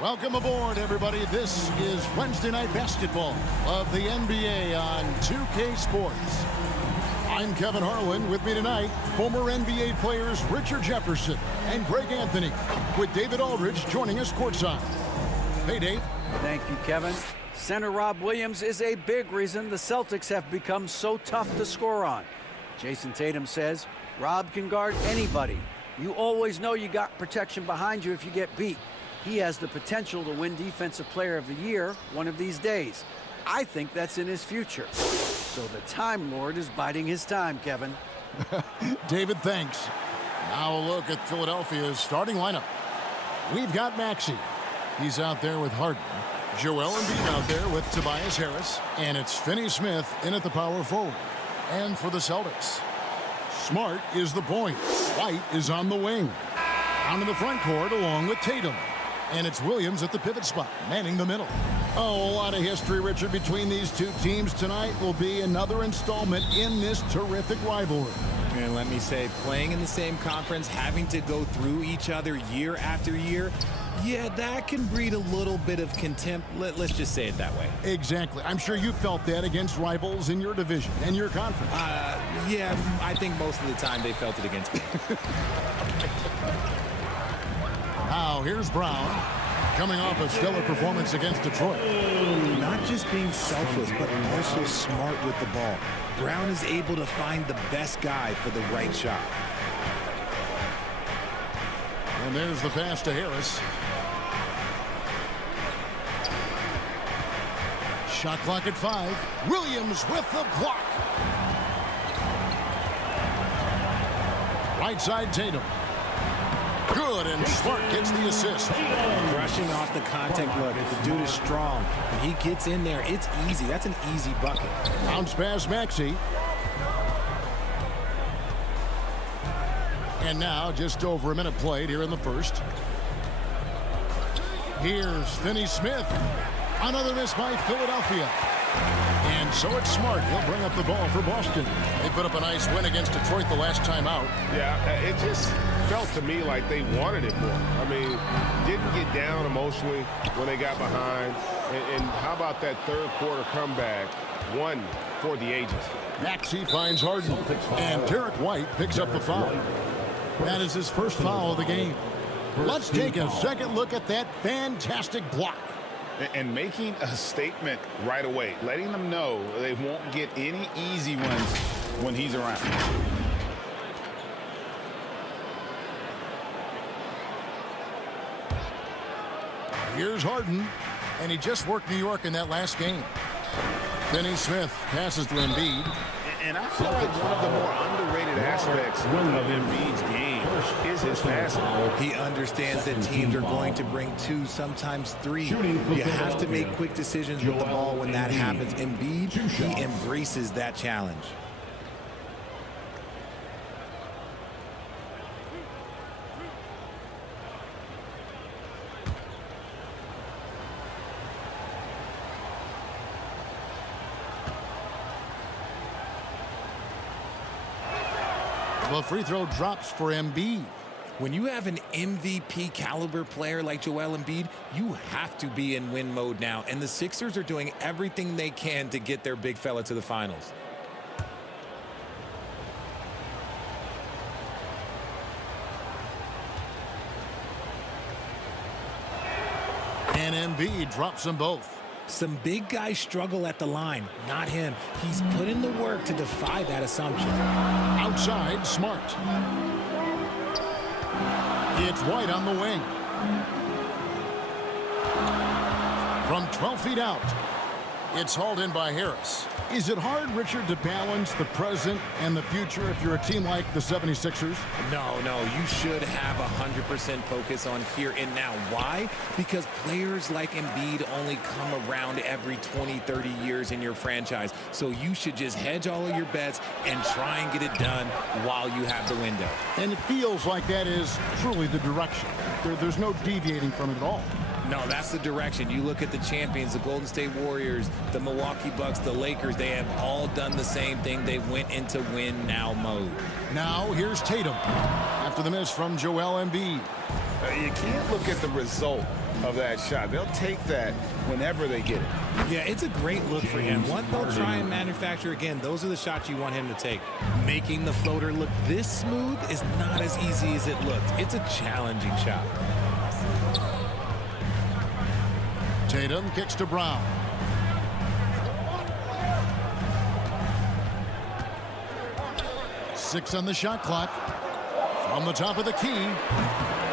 Welcome aboard, everybody. This is Wednesday Night Basketball of the NBA on 2K Sports. I'm Kevin Harlan. With me tonight, former NBA players Richard Jefferson and Greg Anthony, with David Aldridge joining us courtside. Hey, Dave. Thank you, Kevin. Center Rob Williams is a big reason the Celtics have become so tough to score on. Jason Tatum says, Rob can guard anybody. You always know you got protection behind you if you get beat. He has the potential to win Defensive Player of the Year one of these days. I think that's in his future. So the Time Lord is biding his time, Kevin. David, thanks. Now a look at Philadelphia's starting lineup. We've got Maxey. He's out there with Harden. Joel Embiid out there with Tobias Harris. And it's Finney-Smith in at the power forward. And for the Celtics, Smart is the point. White is on the wing. Down in the front court along with Tatum. And it's Williams at the pivot spot, manning the middle. Oh, a lot of history, Richard, between these two teams tonight will be another installment in this terrific rivalry. And let me say, playing in the same conference, having to go through each other year after year, yeah, that can breed a little bit of contempt. Let's just say it that way. Exactly. I'm sure you felt that against rivals in your division and your conference. Yeah, I think most of the time they felt it against me. Now, here's Brown, coming off a stellar performance against Detroit. Not just being selfless, but also smart with the ball. Brown is able to find the best guy for the right shot. And there's the pass to Harris. Shot clock at 5. Williams with the block. Right side, Tatum. Good, and Smart gets the assist. Brushing off the contact. Look, the dude is strong. When he gets in there, it's easy. That's an easy bucket. Bounce pass, Maxey. And now, just over a minute played here in the first. Here's Finney-Smith. Another miss by Philadelphia. And so it's Smart. He'll bring up the ball for Boston. They put up a nice win against Detroit the last time out. Yeah, it just felt to me like they wanted it more. I mean, didn't get down emotionally when they got behind. And how about that third quarter comeback? One for the ages. Maxey finds Harden. And Derek White picks up the foul. That is his first foul of the game. Let's take a second look at that fantastic block. And making a statement right away, letting them know they won't get any easy ones when he's around. Here's Harden, and he just worked New York in that last game. Finney-Smith passes to Embiid. And I feel like one of the more underrated aspects of Embiid's game is his passing. He understands that teams are going to bring 2, sometimes 3. You have to make quick decisions with the ball when that happens. Embiid, he embraces that challenge. The free throw drops for Embiid. When you have an MVP caliber player like Joel Embiid, you have to be in win mode now. And the Sixers are doing everything they can to get their big fella to the finals. And Embiid drops them both. Some big guys struggle at the line, not him. He's put in the work to defy that assumption. Outside, Smart. It's White on the wing. From 12 feet out, it's hauled in by Harris. Is it hard, Richard, to balance the present and the future if you're a team like the 76ers? No, you should have 100% focus on here and now. Why? Because players like Embiid only come around every 20, 30 years in your franchise. So you should just hedge all of your bets and try and get it done while you have the window. And it feels like that is truly the direction. There's no deviating from it at all. No, that's the direction. You look at the champions, the Golden State Warriors, the Milwaukee Bucks, the Lakers, they have all done the same thing. They went into win now mode. Now here's Tatum after the miss from Joel Embiid. You can't look at the result of that shot. They'll take that whenever they get it. Yeah, it's a great look for him. One they'll try and manufacture again. Those are the shots you want him to take. Making the floater look this smooth is not as easy as it looks. It's a challenging shot. Tatum kicks to Brown. Six on the shot clock. From the top of the key.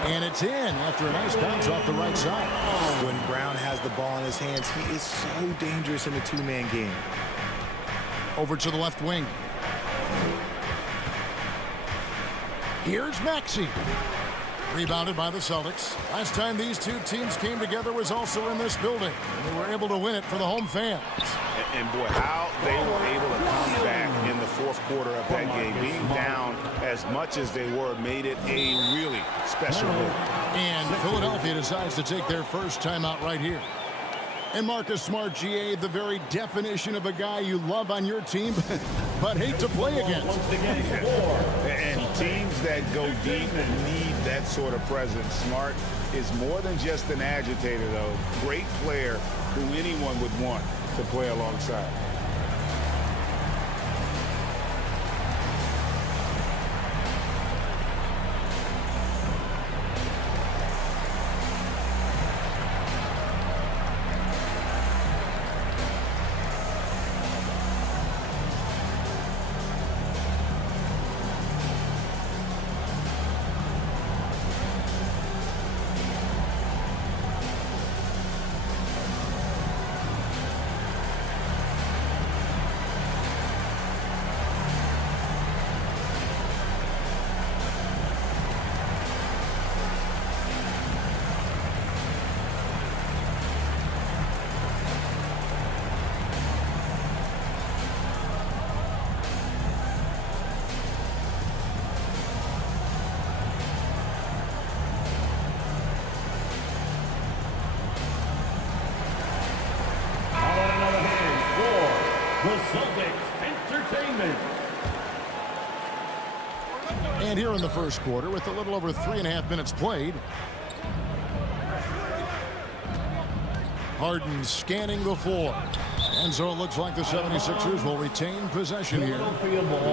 And it's in after a nice bounce off the right side. When Brown has the ball in his hands, he is so dangerous in a two-man game. Over to the left wing. Here's Maxey. Rebounded by the Celtics. Last time these two teams came together was also in this building. And they were able to win it for the home fans. And boy, how they were able to come back in the fourth quarter of that game. Being down as much as they were made it a really special win. And Philadelphia decides to take their first timeout right here. And Marcus Smart, GA, the very definition of a guy you love on your team, but hate to play against. And teams that go deep need that sort of presence. Smart is more than just an agitator, though. Great player who anyone would want to play alongside. And here in the first quarter, with a little over 3.5 minutes played, Harden scanning the floor. And so it looks like the 76ers will retain possession here.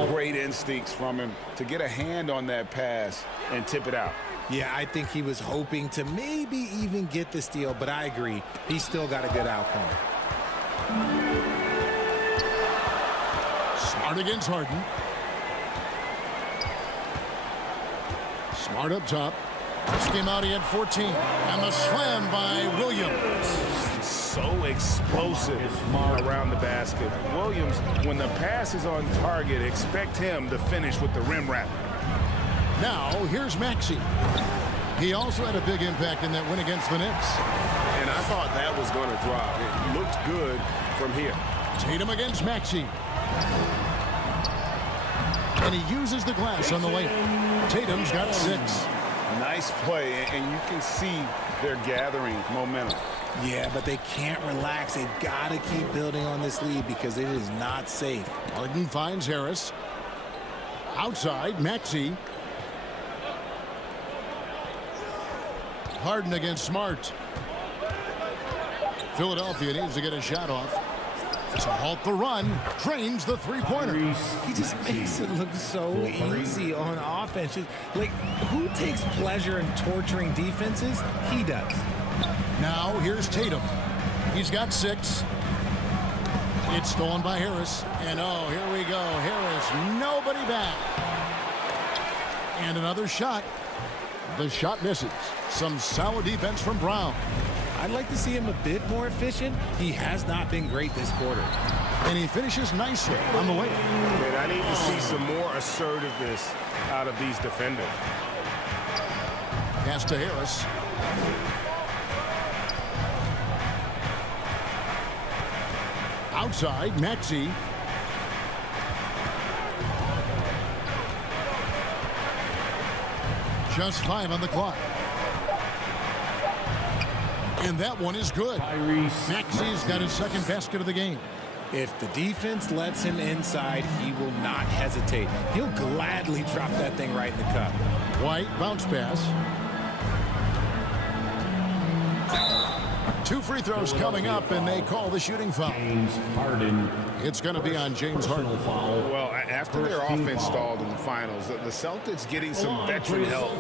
Great instincts from him to get a hand on that pass and tip it out. Yeah, I think he was hoping to maybe even get the steal, but I agree. He's still got a good outcome. Smart against Harden. Smart up top. This came out, he had 14. And the slam by Williams. So explosive around the basket. Williams, when the pass is on target, expect him to finish with the rim wrap. Now, here's Maxey. He also had a big impact in that win against the Knicks. And I thought that was going to drop. It looked good from here. Tatum against Maxey. And he uses the glass on the layup. Tatum's got 6. Nice play, and you can see they're gathering momentum. Yeah, but they can't relax. They've got to keep building on this lead because it is not safe. Harden finds Harris. Outside, Maxey. Harden against Smart. Philadelphia needs to get a shot off to halt the run. Drains the three-pointer. He just makes it look so easy on offense. Like, who takes pleasure in torturing defenses? He does. Now here's Tatum. He's got 6. It's stolen by Harris. And oh, here we go. Harris, nobody back. And another shot. The shot misses. Some solid defense from Brown. I'd like to see him a bit more efficient. He has not been great this quarter. And he finishes nicely on the way. And I need to see some more assertiveness out of these defenders. Pass to Harris. Outside, Maxey. Just 5 on the clock. And that one is good. Maxey's got his second basket of the game. If the defense lets him inside, he will not hesitate. He'll gladly drop that thing right in the cup. White, bounce pass. 2 free throws coming up, and they call the shooting foul. It's going to be on James Harden. Well, after their offense stalled in the finals, the Celtics getting some veteran help.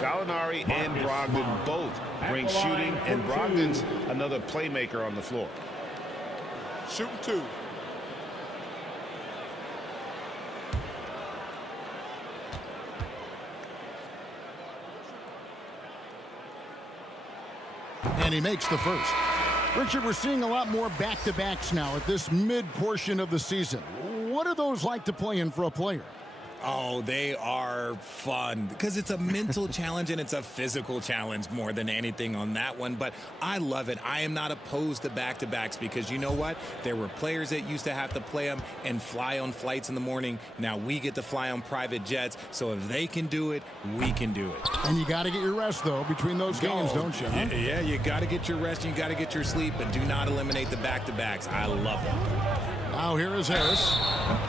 Gallinari and Brogdon both bring shooting, and Brogdon's another playmaker on the floor. Shooting 2. And he makes the first. Richard, we're seeing a lot more back-to-backs now at this mid-portion of the season. What are those like to play in for a player? Oh, they are fun because it's a mental challenge and it's a physical challenge more than anything on that one. But I love it. I am not opposed to back-to-backs because you know what? There were players that used to have to play them and fly on flights in the morning. Now we get to fly on private jets. So if they can do it, we can do it. And you got to get your rest, though, between those games, don't you? Huh? Yeah, you got to get your rest and you got to get your sleep, but do not eliminate the back-to-backs. I love them. Now here is Harris.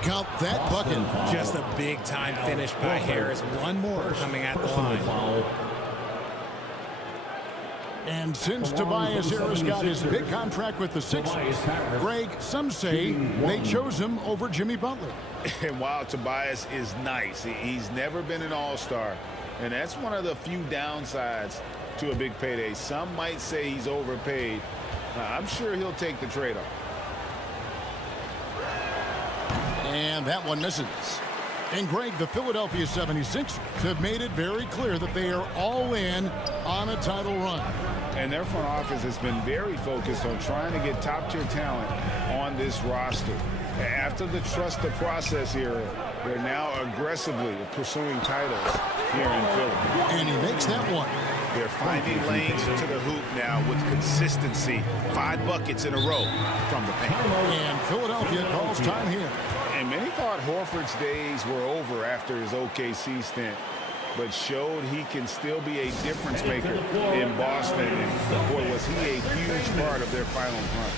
Count that bucket. Just a big-time finish by Harris. One more coming at the line. And since Tobias Harris got his big contract with the Sixers, Greg, some say they chose him over Jimmy Butler. And while Tobias is nice, he's never been an all-star. And that's one of the few downsides to a big payday. Some might say he's overpaid. I'm sure he'll take the trade-off. And that one misses. And Greg, the Philadelphia 76ers have made it very clear that they are all in on a title run. And their front office has been very focused on trying to get top-tier talent on this roster. After the trust the process era, they're now aggressively pursuing titles here in Philly. And he makes that one. They're finding lanes to the hoop now with consistency. 5 buckets in a row from the paint. And Philadelphia calls time here. And many thought Horford's days were over after his OKC stint, but showed he can still be a difference maker in Boston. And boy, was he a huge part of their final run.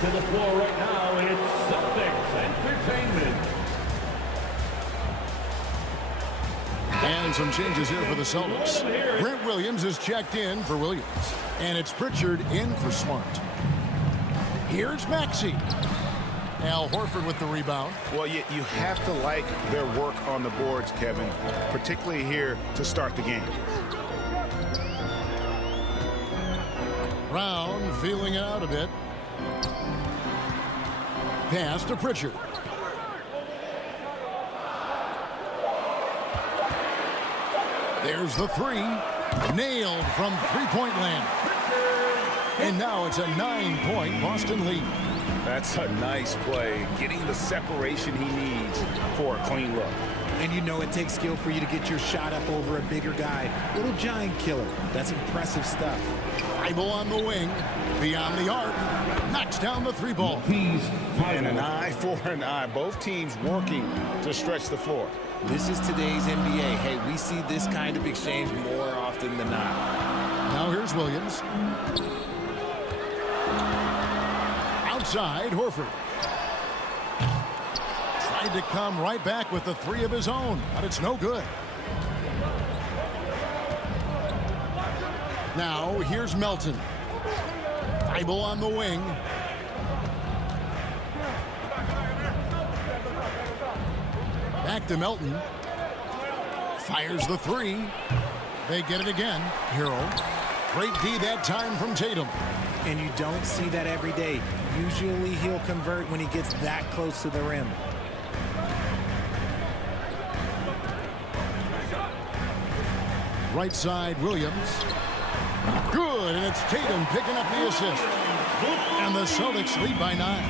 To the floor right now, it's Celtics Entertainment. And some changes here for the Celtics. Grant Williams is checked in for Williams. And it's Pritchard in for Smart. Here's Maxey. Al Horford with the rebound. Well, you have to like their work on the boards, Kevin, particularly here to start the game. Brown feeling it out a bit. Pass to Pritchard. There's the 3. Nailed from three-point land. And now it's a 9-point Boston lead. That's a nice play, getting the separation he needs for a clean look. And you know it takes skill for you to get your shot up over a bigger guy. Little giant killer. That's impressive stuff. Bible on the wing. Beyond the arc. Knocks down the 3-ball. And an eye for an eye. Both teams working to stretch the floor. This is today's NBA. Hey, we see this kind of exchange more often than not. Now here's Williams. Outside, Horford. Tried to come right back with the 3 of his own, but it's no good. Now here's Melton. Bible on the wing. Back to Melton. Fires the 3. They get it again. Hero. Great D that time from Tatum. and you don't see that every day. Usually he'll convert when he gets that close to the rim. Right side, Williams. Good, and it's Tatum picking up the assist. And the Celtics lead by 9.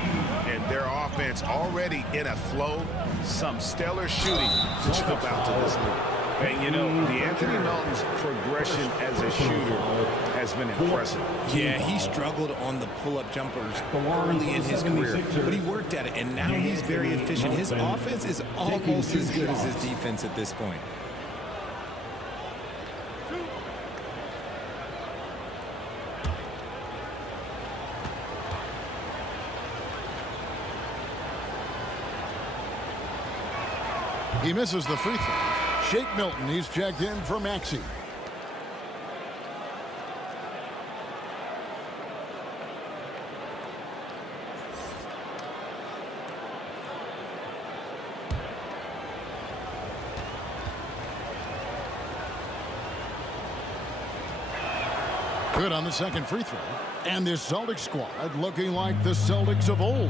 And their offense already in a flow. Some stellar shooting to jump out to this league. And, you know, Anthony Melton's progression as a shooter has been impressive. Yeah, he struggled on the pull-up jumpers early in his career, but he worked at it, and now he's very efficient. His offense is almost as good as his defense at this point. He misses the free throw. Shake Milton, he's checked in for Maxey. Good on the second free throw. And this Celtics squad looking like the Celtics of old.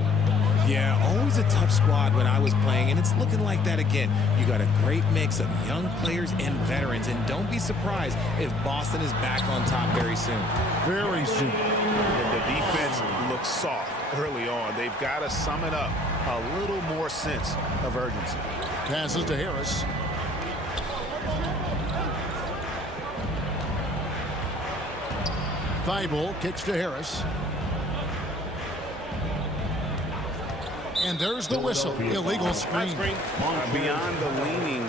Yeah, always a tough squad when I was playing, and it's looking like that again. You got a great mix of young players and veterans, and don't be surprised if Boston is back on top very soon. Very soon. And the defense looks soft early on. They've got to sum it up a little more sense of urgency. Passes to Harris. Thibault kicks to Harris. And there's the whistle. Illegal screen. Beyond the leaning,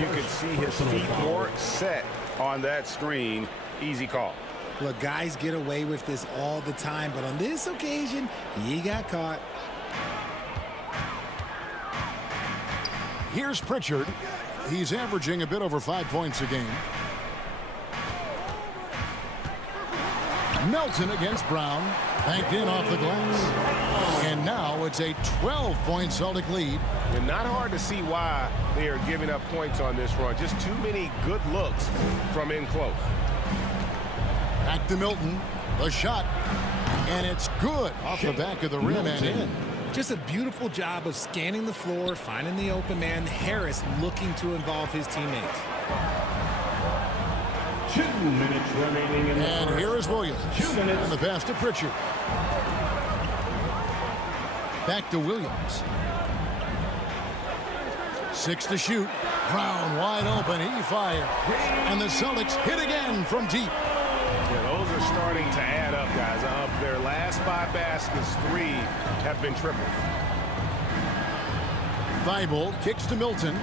you could see his feet more set on that screen. Easy call. Look, guys get away with this all the time, but on this occasion, he got caught. Here's Pritchard. He's averaging a bit over 5 points a game. Melton against Brown. Banked in off the glass. And now it's a 12-point Celtic lead. And not hard to see why they are giving up points on this run. Just too many good looks from in close. Back to Milton. The shot. And it's good off the back of the rim and in. Just a beautiful job of scanning the floor, finding the open man. Harris looking to involve his teammates. 2 minutes remaining in the And first. here is Williams. 2 minutes. And the pass to Pritchard. Back to Williams. 6 to shoot. Brown wide open. He fired. And the Celtics hit again from deep. Yeah, those are starting to add up, guys. Of their last 5 baskets, 3 have been tripled. Thibault kicks to Milton.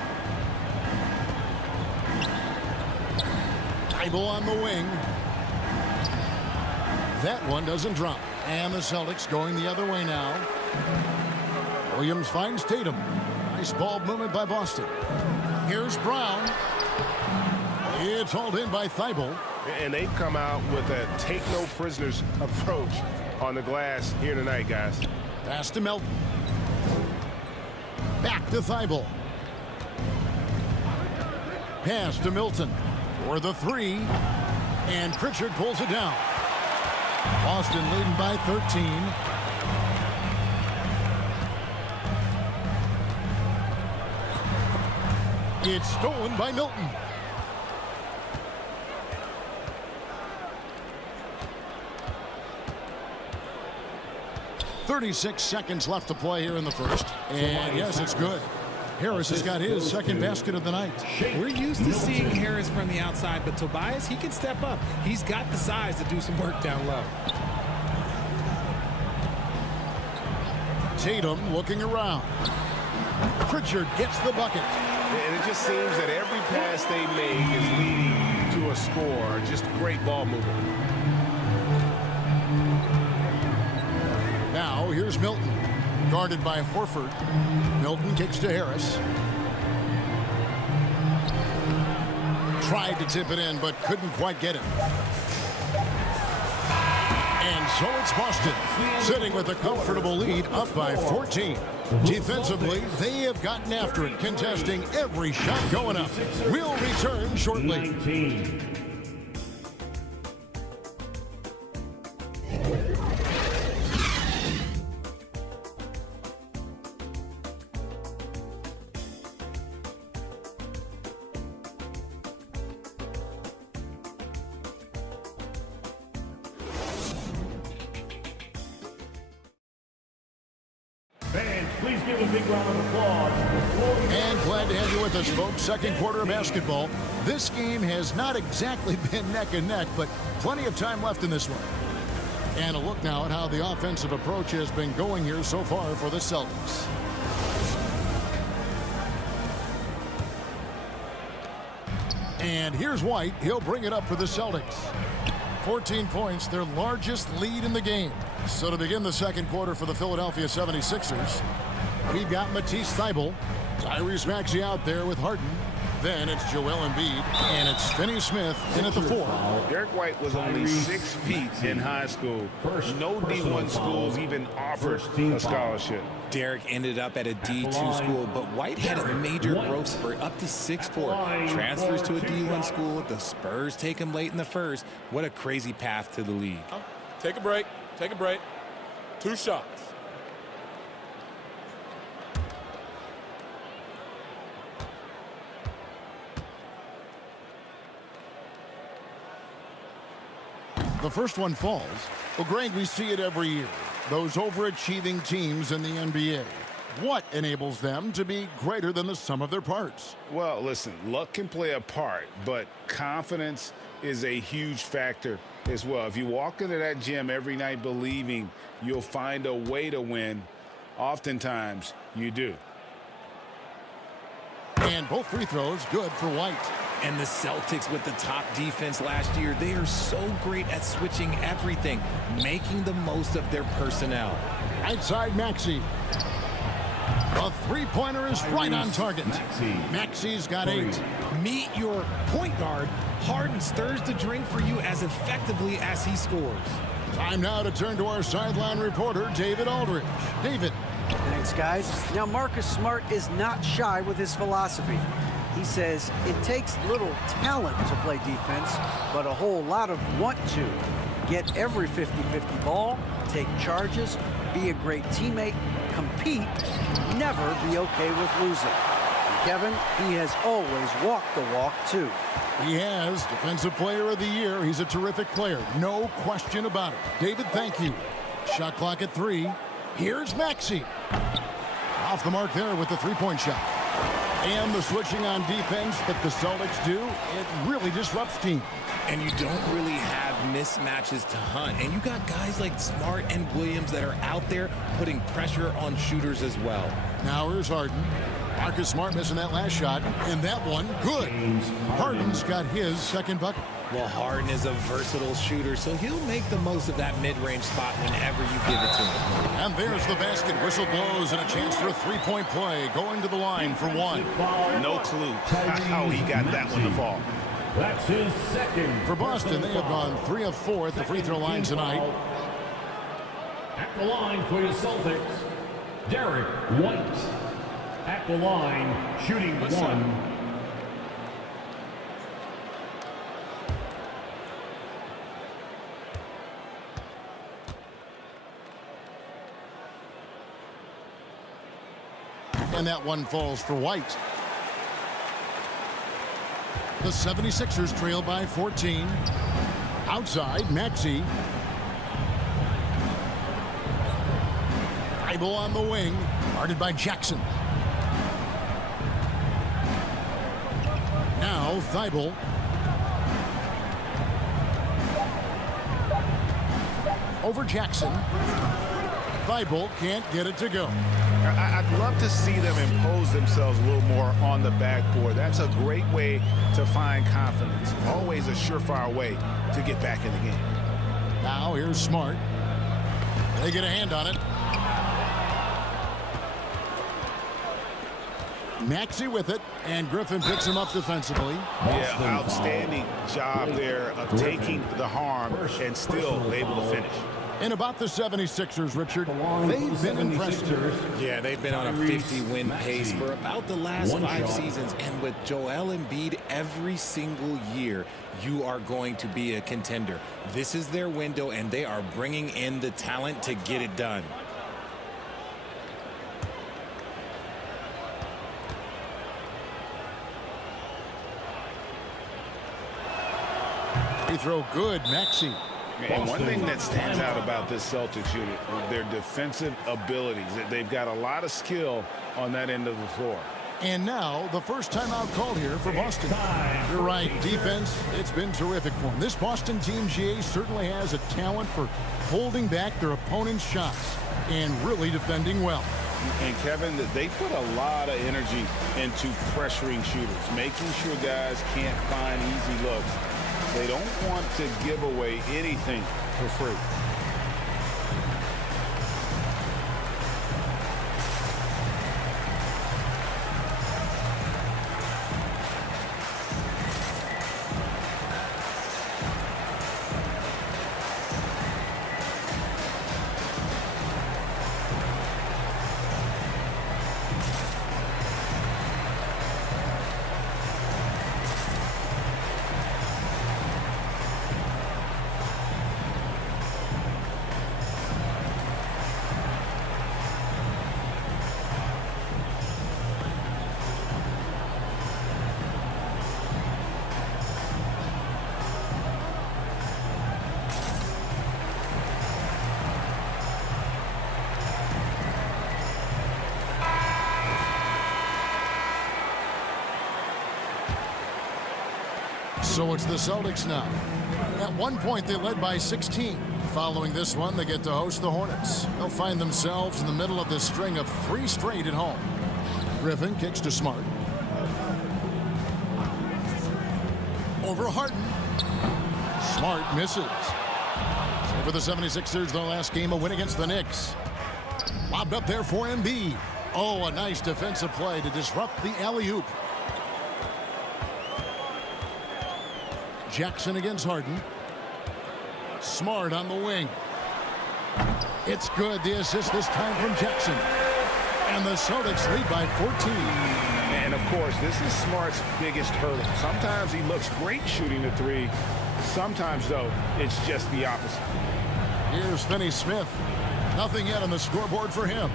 Thibault on the wing. That one doesn't drop. And the Celtics going the other way now. Williams finds Tatum. Nice ball movement by Boston. Here's Brown. It's hauled in by Thibault. And they've come out with a take-no-prisoners approach on the glass here tonight, guys. Pass to Melton. Back to Thibault. Pass to Milton for the 3. And Pritchard pulls it down. Boston leading by 13. It's stolen by Milton. .36 seconds left to play here in the first. And yes, it's good. Harris has got his second basket of the night. We're used to seeing Harris from the outside, but Tobias, he can step up. He's got the size to do some work down low. Tatum looking around. Pritchard gets the bucket. And it just seems that every pass they make is leading to a score. Just great ball movement. Now here's Milton. Guarded by Horford. Milton kicks to Harris. Tried to tip it in, but couldn't quite get it. And so it's Boston, sitting with a comfortable lead, up by 14. Defensively, they have gotten after it, contesting every shot going up. We'll return shortly. 19. give a big round of applause. And glad to have you with us, folks. Second quarter of basketball. This game has not exactly been neck and neck, but plenty of time left in this one. And a look now at how the offensive approach has been going here so far for the Celtics. And here's White. He'll bring it up for the Celtics. 14 points, their largest lead in the game. So to begin the second quarter for the Philadelphia 76ers, we've got Matisse Thybulle, Tyrese Maxey out there with Harden. Then it's Joel Embiid, and it's Finney-Smith in at the 4. Derek White was only 6 feet in high school. No D1 schools even offered a scholarship. Derek ended up at a D2 school, but White had a major growth spurt up to 6'4". Transfers to a D1 school. The Spurs take him late in the first. What a crazy path to the league. Take a break. Take a break. 2 shots. The first one falls. Well, Greg, we see it every year. Those overachieving teams in the NBA. What enables them to be greater than the sum of their parts? Well, listen, luck can play a part, but confidence is a huge factor as well. If you walk into that gym every night believing you'll find a way to win, oftentimes you do. And both free throws good for White. And the Celtics with the top defense last year, they are so great at switching everything, making the most of their personnel. Right side Maxey. A three-pointer is right on target. Maxey's got 8. Meet your point guard. Harden stirs the drink for you as effectively as he scores. Time now to turn to our sideline reporter, David Aldridge. David. Thanks, guys. Now, Marcus Smart is not shy with his philosophy. He says it takes little talent to play defense, but a whole lot of want to. Get every 50-50 ball, take charges, be a great teammate, compete, never be okay with losing. And Kevin, he has always walked the walk, too. He has. Defensive Player of the Year. He's a terrific player. No question about it. David, thank you. Shot clock at 3. Here's Maxey. Off the mark there with the three-point shot. And the switching on defense that the Celtics do, it really disrupts teams. And you don't really have mismatches to hunt. And you got guys like Smart and Williams that are out there putting pressure on shooters as well. Now here's Harden. Marcus Smart missing that last shot. And that one, good. Harden's got his second bucket. Well, Harden is a versatile shooter, so he'll make the most of that mid-range spot whenever you give it to him. And there's the basket. Whistle blows and a chance for a three-point play. Going to the line for 1. No clue how he got that one to fall. That's his second. For Boston, they have gone 3 of 4 at the free throw line tonight. At the line for your Celtics, Derek White. At the line, shooting 1. And that one falls for White. The 76ers trail by 14. Outside, Maxey. Thybulle on the wing, guarded by Jackson. Now Thybulle. Over Jackson. Thybulle can't get it to go. I'd love to see them impose themselves a little more on the backboard. That's a great way to find confidence. Always a surefire way to get back in the game. Now here's Smart. They get a hand on it. Maxey with it, and Griffin picks him up defensively. Yeah, outstanding job there of taking the harm and still able to finish. And about the 76ers, Richard, they've been impressive. Yeah, they've been on a 50-win pace for about the last 5 seasons. And with Joel Embiid every single year, you are going to be a contender. This is their window, and they are bringing in the talent to get it done. Free throw good, Maxey. And one thing that stands out about this Celtics unit is their defensive abilities. They've got a lot of skill on that end of the floor. And now the first timeout called here for Boston. You're right, defense, it's been terrific for them. This Boston team, GA, certainly has a talent for holding back their opponent's shots and really defending well. And Kevin, they put a lot of energy into pressuring shooters, making sure guys can't find easy looks. They don't want to give away anything for free. So it's the Celtics now. At one point, they led by 16. Following this one, they get to host the Hornets. They'll find themselves in the middle of this string of 3 straight at home. Griffin kicks to Smart. Over Harden. Smart misses. So for the 76ers, their last game, a win against the Knicks. Lobbed up there for Embiid. Oh, a nice defensive play to disrupt the alley-oop. Jackson against Harden. Smart on the wing. It's good. The assist this time from Jackson. And the Celtics lead by 14. And, of course, this is Smart's biggest hurdle. Sometimes he looks great shooting the 3. Sometimes, though, it's just the opposite. Here's Finney-Smith. Nothing yet on the scoreboard for him.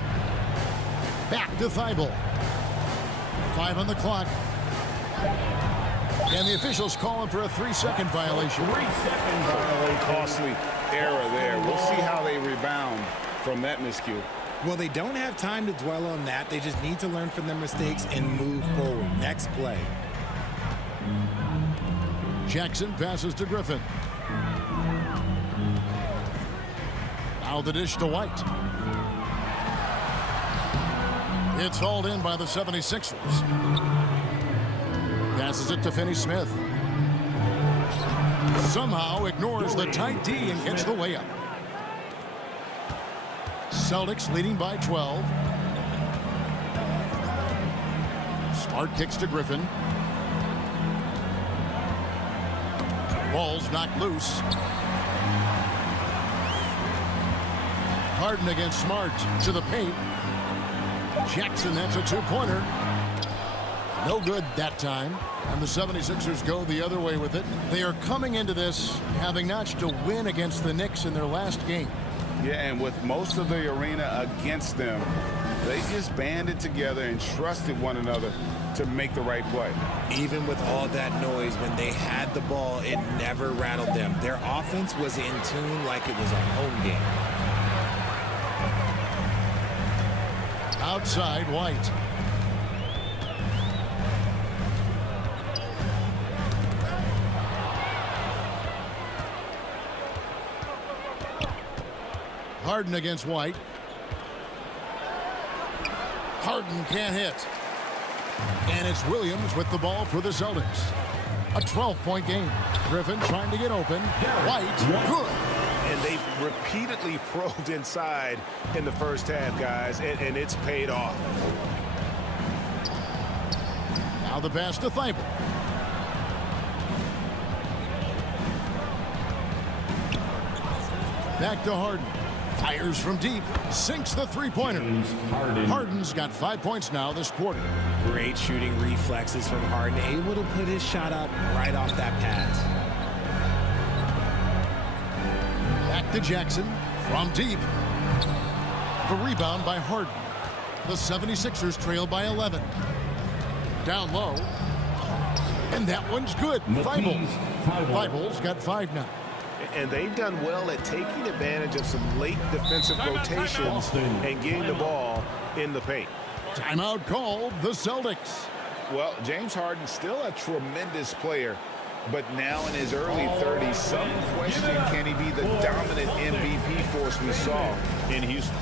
Back to Thibault. 5 on the clock. And the officials calling for a 3-second violation. 3-second violation. Costly error there. We'll see how they rebound from that miscue. Well, they don't have time to dwell on that. They just need to learn from their mistakes and move forward. Next play. Jackson passes to Griffin. Now the dish to White. It's hauled in by the 76ers. Passes it to Finney-Smith. Somehow ignores the tight D and gets the layup. Celtics leading by 12. Smart kicks to Griffin. Ball's knocked loose. Harden against Smart to the paint. Jackson, that's a 2-pointer. No good that time. And the 76ers go the other way with it. They are coming into this having notched a win against the Knicks in their last game. Yeah, and with most of the arena against them, they just banded together and trusted one another to make the right play. Even with all that noise, when they had the ball, it never rattled them. Their offense was in tune like it was a home game. Outside, White. Harden against White. Harden can't hit. And it's Williams with the ball for the Celtics. A 12-point game. Griffin trying to get open. White, good. And they've repeatedly probed inside in the first half, guys, and it's paid off. Now the pass to Thibault. Back to Harden. Fires from deep. Sinks the 3-pointer. Harden's got 5 points now this quarter. Great shooting reflexes from Harden, able to put his shot up right off that pass. Back to Jackson from deep. The rebound by Harden. The 76ers trail by 11. Down low. And that one's good. Thibault's got 5 now. And they've done well at taking advantage of some late defensive rotations and getting the ball in the paint. Timeout called the Celtics. Well, James Harden's still a tremendous player, but now in his early 30s, some question, can he be the dominant MVP force we saw in Houston?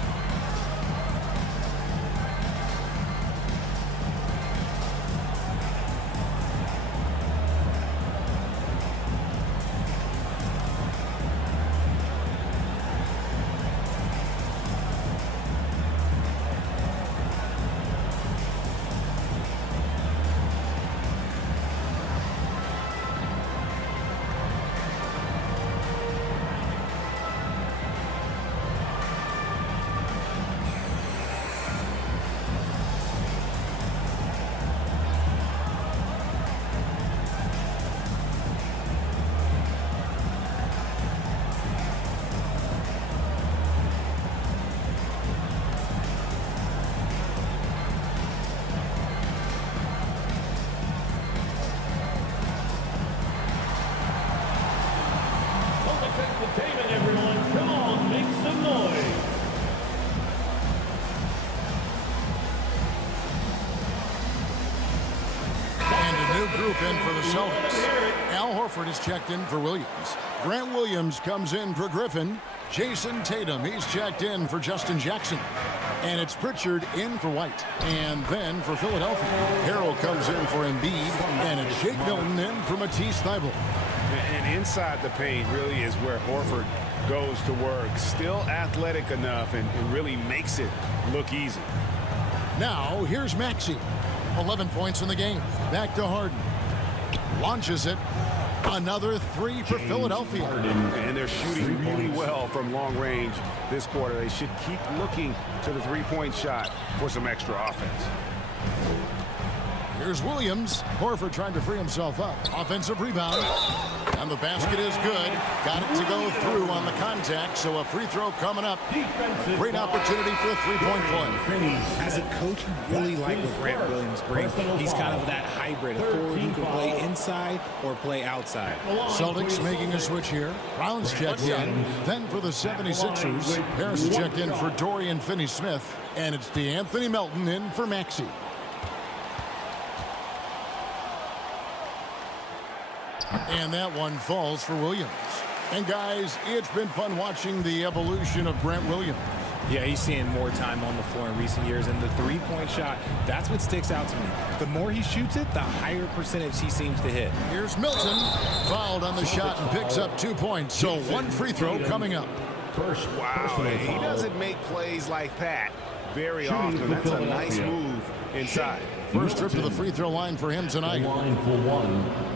Entertainment, everyone. Come on, make some noise. And a new group in for the Celtics. Al Horford is checked in for Williams. Grant Williams comes in for Griffin. Jason Tatum, he's checked in for Justin Jackson. And it's Pritchard in for White. And then for Philadelphia, Harrell comes in for Embiid. And it's Shake Milton in for Matisse Thybulle. And inside the paint really is where Horford goes to work. Still athletic enough and really makes it look easy. Now, here's Maxey. 11 points in the game. Back to Harden. Launches it. Another three for Philadelphia. And they're shooting really well from long range this quarter. They should keep looking to the three-point shot for some extra offense. Here's Williams. Horford trying to free himself up. Offensive rebound. And the basket is good. Got it to go through on the contact, so a free throw coming up. Great opportunity for a three-point play. As a coach, you really like what Grant Williams brings. He's kind of that hybrid, a forward who can play inside or play outside. Celtics making a switch here. Brown's checked in. Then for the 76ers, Harris checked in for Dorian Finney-Smith. And it's DeAnthony Melton in for Maxey. And that one falls for Williams. And guys, it's been fun watching the evolution of Grant Williams. Yeah, he's seeing more time on the floor in recent years, and the three-point shot, that's what sticks out to me. The more he shoots it, the higher percentage he seems to hit. Here's Milton, fouled on the shot and picks up 2 points. So one free throw coming up. Wow, he doesn't make plays like that very often. That's a nice move inside. First trip to the free throw line for him tonight. Line for one.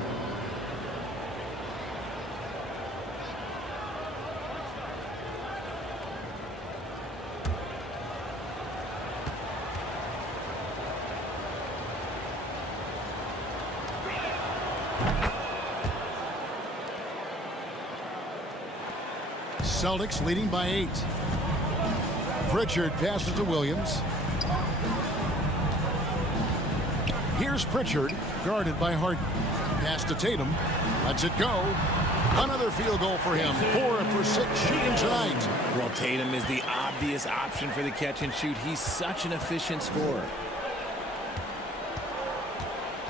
Celtics leading by 8. Pritchard passes to Williams. Here's Pritchard, guarded by Harden. Pass to Tatum. Lets it go. Another field goal for him. 4 for 6 shooting tonight. Well, Tatum is the obvious option for the catch and shoot. He's such an efficient scorer.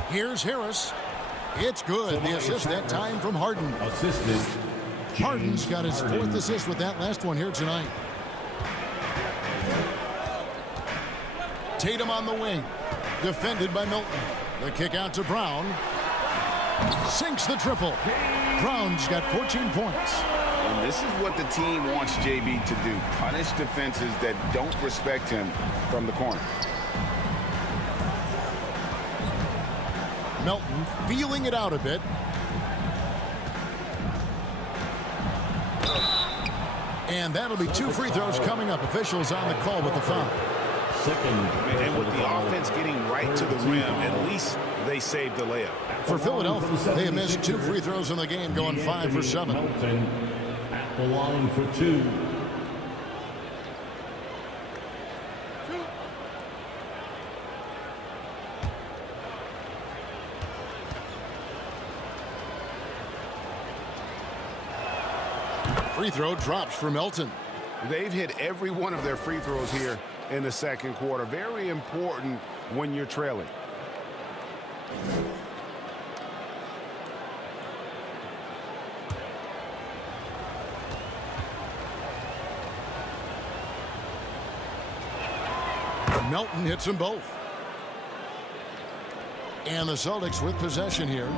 Here's Harris. It's good. The assist that time from Harden. Assisted. Harden's got his 4th assist with that last one here tonight. Tatum on the wing. Defended by Milton. The kick out to Brown. Sinks the triple. Brown's got 14 points. And this is what the team wants JB to do. Punish defenses that don't respect him from the corner. Melton feeling it out a bit. And that'll be 2 free throws coming up. Officials on the call with the foul. And with the offense getting right to the rim, at least they saved the layup. For Philadelphia, they have missed 2 free throws in the game, going 5 for 7. At the line for 2. free throw drops for Melton. They've hit every one of their free throws here in the second quarter. Very important when you're trailing. Melton hits them both. And the Celtics with possession here.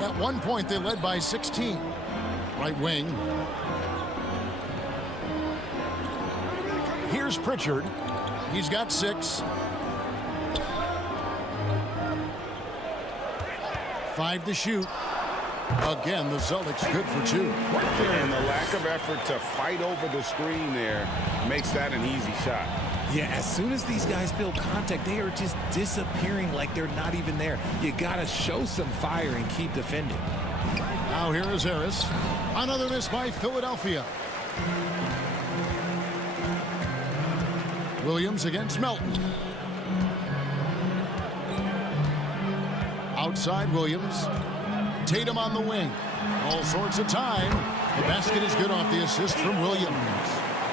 At one point, they led by 16. Right wing. Here's Pritchard. He's got 6. 5 to shoot. Again, the Celtics good for 2. And the lack of effort to fight over the screen there makes that an easy shot. Yeah, as soon as these guys feel contact, they are just disappearing like they're not even there. You got to show some fire and keep defending. Now here is Harris. Another miss by Philadelphia. Williams against Melton. Outside Williams. Tatum on the wing. All sorts of time. The basket is good off the assist from Williams.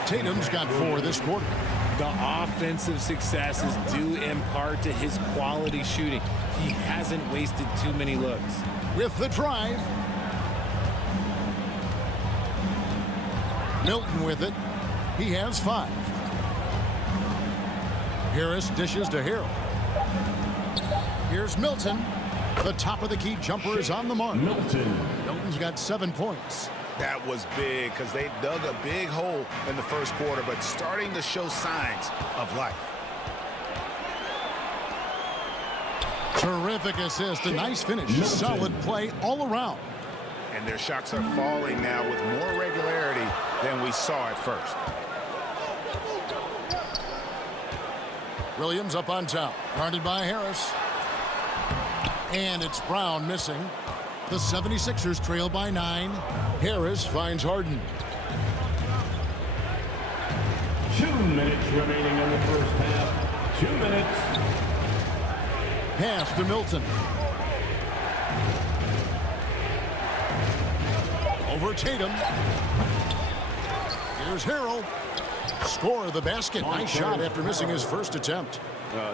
Tatum's got 4 this quarter. The offensive success is due in part to his quality shooting. He hasn't wasted too many looks. With the drive. Milton with it. He has 5. Harris dishes to Harrell. Here's Milton. The top of the key jumper is on the mark. Milton's got 7 points. That was big because they dug a big hole in the first quarter, but starting to show signs of life. Terrific assist. A nice finish. Solid play all around. And their shots are falling now with more regularity than we saw at first. Williams up on top. Guarded by Harris. And it's Brown missing. The 76ers trail by 9. Harris finds Harden. 2 minutes remaining in the first half. 2 minutes. Pass to Milton. Over Tatum. Here's Harrell. Score the basket. Nice shot after missing his first attempt.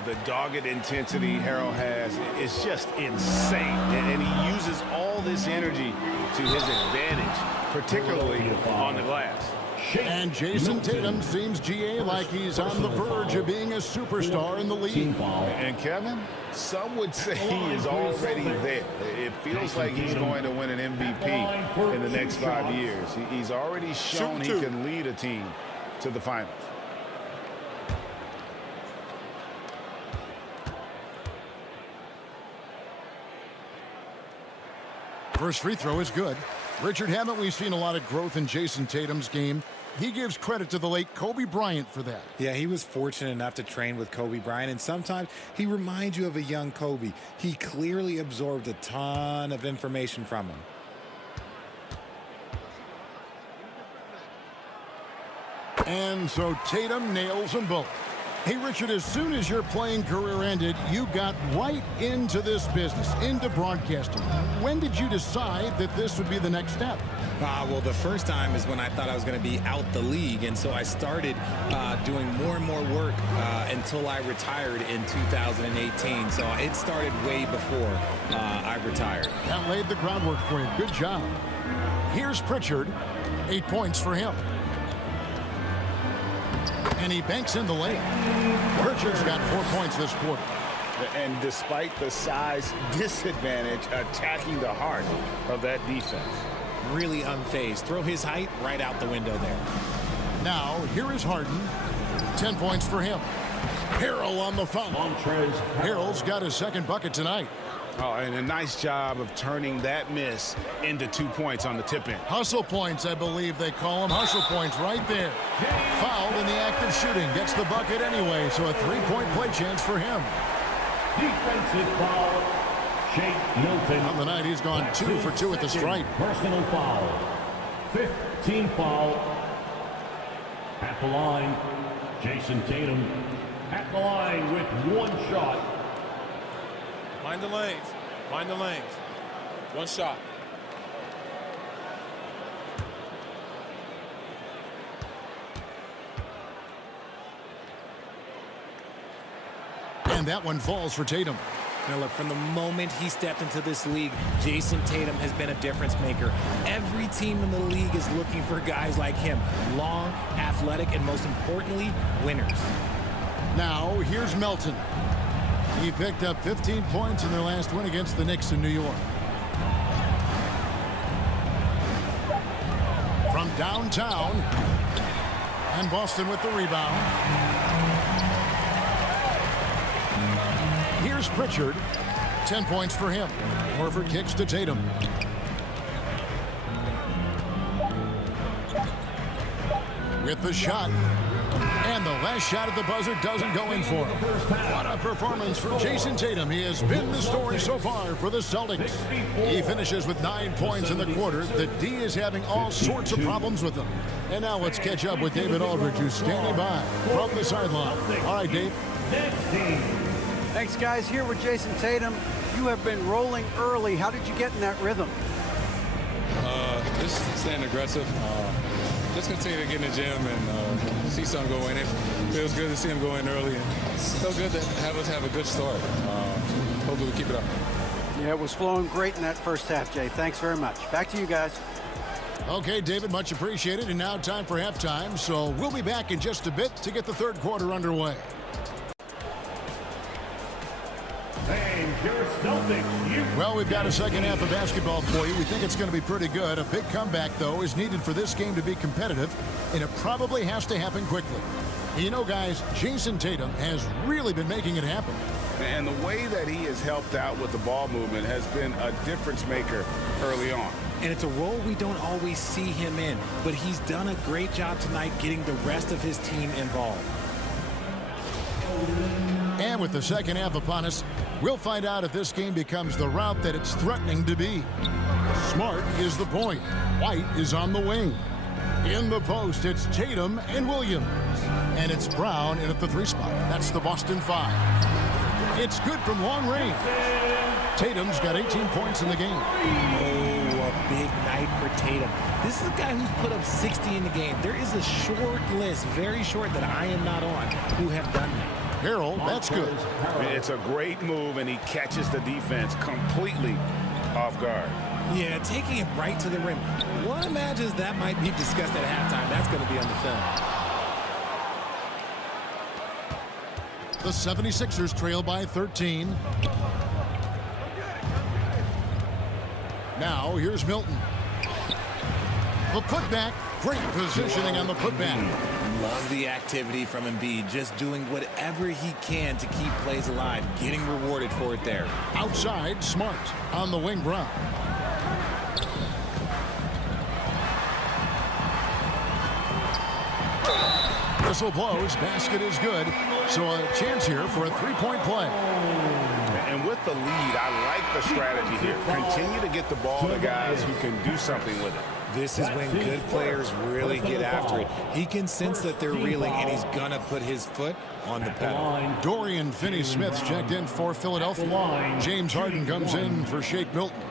The dogged intensity Harrell has is just insane. And he uses all this energy to his advantage, particularly on the glass. And Jason Tatum seems, GA, like he's on the verge of being a superstar in the league. And Kevin, some would say he is already there. It feels like he's going to win an MVP in the next 5 years. He's already shown he can lead a team to the finals. First free throw is good. Richard, haven't we seen a lot of growth in Jason Tatum's game? He gives credit to the late Kobe Bryant for that. Yeah, he was fortunate enough to train with Kobe Bryant, and sometimes he reminds you of a young Kobe. He clearly absorbed a ton of information from him. And so Tatum nails them both. Hey, Richard, as soon as your playing career ended, you got right into this business, into broadcasting. When did you decide that this would be the next step? Well, the first time is when I thought I was going to be out the league, and so I started doing more and more work until I retired in 2018. So it started way before I retired. That laid the groundwork for you. Good job. Here's Pritchard. 8 points for him. And he banks in the lane. Pritchard's got 4 points this quarter. And despite the size disadvantage, attacking the heart of that defense. Really unfazed. Throw his height right out the window there. Now, here is Harden. 10 points for him. Harrell on the foul. Harrell's got his second bucket tonight. Oh, and a nice job of turning that miss into 2 points on the tip-in. Hustle points, I believe they call them. Hustle points right there. Fouled in the act of shooting. Gets the bucket anyway, so a 3-point play chance for him. Defensive foul. Shake Milton. On the night, he's gone 2 for 2 at the stripe. Personal foul. 15 foul. At the line, Jason Tatum. At the line with 1 shot. Mind the lanes. Mind the lanes. 1 shot. And that one falls for Tatum. Now look, from the moment he stepped into this league, Jason Tatum has been a difference maker. Every team in the league is looking for guys like him. Long, athletic, and most importantly, winners. Now, here's Melton. He picked up 15 points in their last win against the Knicks in New York. From downtown, and Boston with the rebound. Here's Pritchard. 10 points for him. Horford kicks to Tatum. With the shot. And the last shot at the buzzer doesn't go in for him. What a performance for Jason Tatum. He has been the story so far for the Celtics. He finishes with 9 points in the quarter. The D is having all sorts of problems with him. And now let's catch up with David Aldridge, who's standing by from the sideline. All right, Dave. Thanks, guys. Here with Jason Tatum. You have been rolling early. How did you get in that rhythm? Just staying aggressive. Just continue to get in the gym and see something go in. It feels good to see him go in early. And it feels good to have us have a good start. Hopefully we keep it up. Yeah, it was flowing great in that first half, Jay. Thanks very much. Back to you guys. Okay, David, much appreciated. And now time for halftime. So we'll be back in just a bit to get the third quarter underway. Well, we've got a second half of basketball for you. We think it's going to be pretty good. A big comeback, though, is needed for this game to be competitive, and it probably has to happen quickly. You know, guys, Jason Tatum has really been making it happen. And the way that he has helped out with the ball movement has been a difference maker early on. And it's a role we don't always see him in, but he's done a great job tonight getting the rest of his team involved. And with the second half upon us, we'll find out if this game becomes the route that it's threatening to be. Smart is the point. White is on the wing. In the post, it's Tatum and Williams. And it's Brown in at the 3 spot. That's the Boston 5. It's good from long range. Tatum's got 18 points in the game. Oh, a big night for Tatum. This is a guy who's put up 60 in the game. There is a short list, very short, that I am not on, who have done that. Harrell, that's good. It's a great move, and he catches the defense completely off guard. Yeah, taking it right to the rim. One imagines that might be discussed at halftime. That's going to be on the film. The 76ers trail by 13. Now, here's Milton. The putback. Great positioning on the putback. Love the activity from Embiid, just doing whatever he can to keep plays alive, getting rewarded for it there. Outside, Smart on the wing. Brown. Whistle blows, basket is good, so a chance here for a three-point play. And with the lead, I like the strategy here. Continue to get the ball to guys who can do something with it. This is when good players really get after it. He can sense that they're reeling, and he's going to put his foot on the pedal. Dorian Finney-Smith checked in for Philadelphia. James Harden comes in for Shake Milton.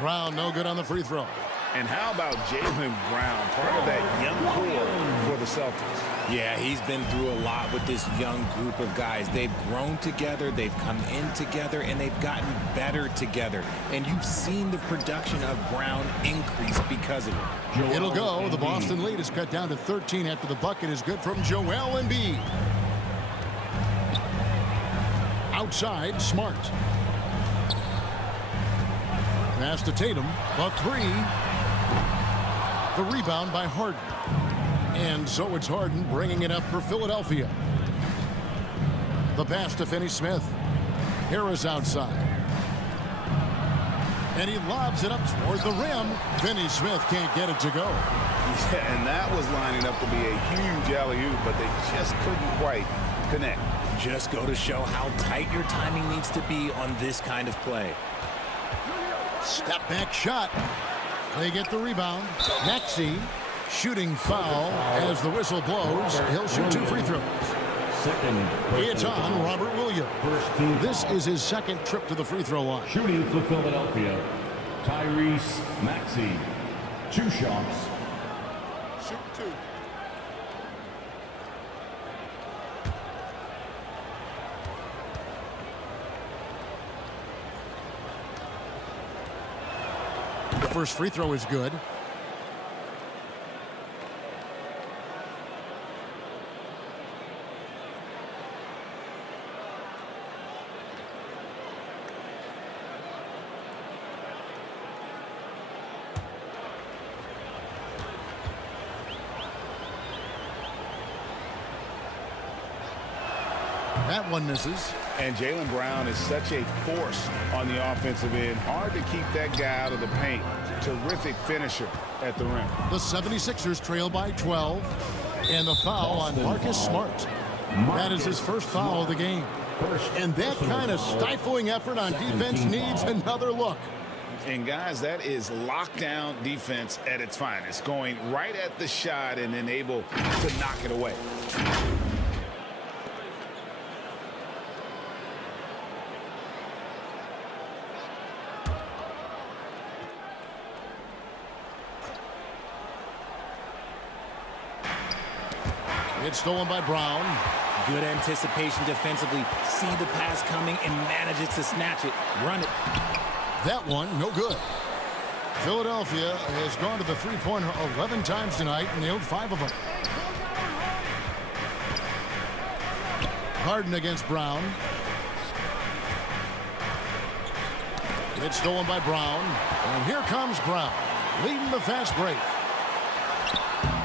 Brown, no good on the free throw. And how about Jaylen Brown, part of that young core for the Celtics? Yeah, he's been through a lot with this young group of guys. They've grown together, they've come in together, and they've gotten better together. And you've seen the production of Brown increase because of it. It'll go. The Boston lead is cut down to 13 after the bucket is good from Joel Embiid. Outside, Smart. Pass to Tatum. The three. The rebound by Harden. And so it's Harden bringing it up for Philadelphia. The pass to Finney-Smith. Harris outside. And he lobs it up toward the rim. Finney-Smith can't get it to go. Yeah, and that was lining up to be a huge alley-oop, but they just couldn't quite connect. Just go to show how tight your timing needs to be on this kind of play. Step back shot. They get the rebound. Maxey shooting foul as the whistle blows. He'll shoot 2 free throws. It's on Robert Williams. This is his second trip to the free throw line. Shooting for Philadelphia, Tyrese Maxey, 2 shots. Shoot 2. The first free throw is good. That one misses. And Jaylen Brown is such a force on the offensive end. Hard to keep that guy out of the paint. Terrific finisher at the rim. The 76ers trail by 12. And the foul on Marcus Smart. That is his first foul of the game. And that kind of stifling effort on defense needs another look. And guys, that is lockdown defense at its finest. Going right at the shot and then able to knock it away. It's stolen by Brown. Good anticipation defensively. See the pass coming and manages to snatch it. Run it. That one, no good. Philadelphia has gone to the three-pointer 11 times tonight and nailed 5 of them. Harden against Brown. It's stolen by Brown. And here comes Brown, leading the fast break.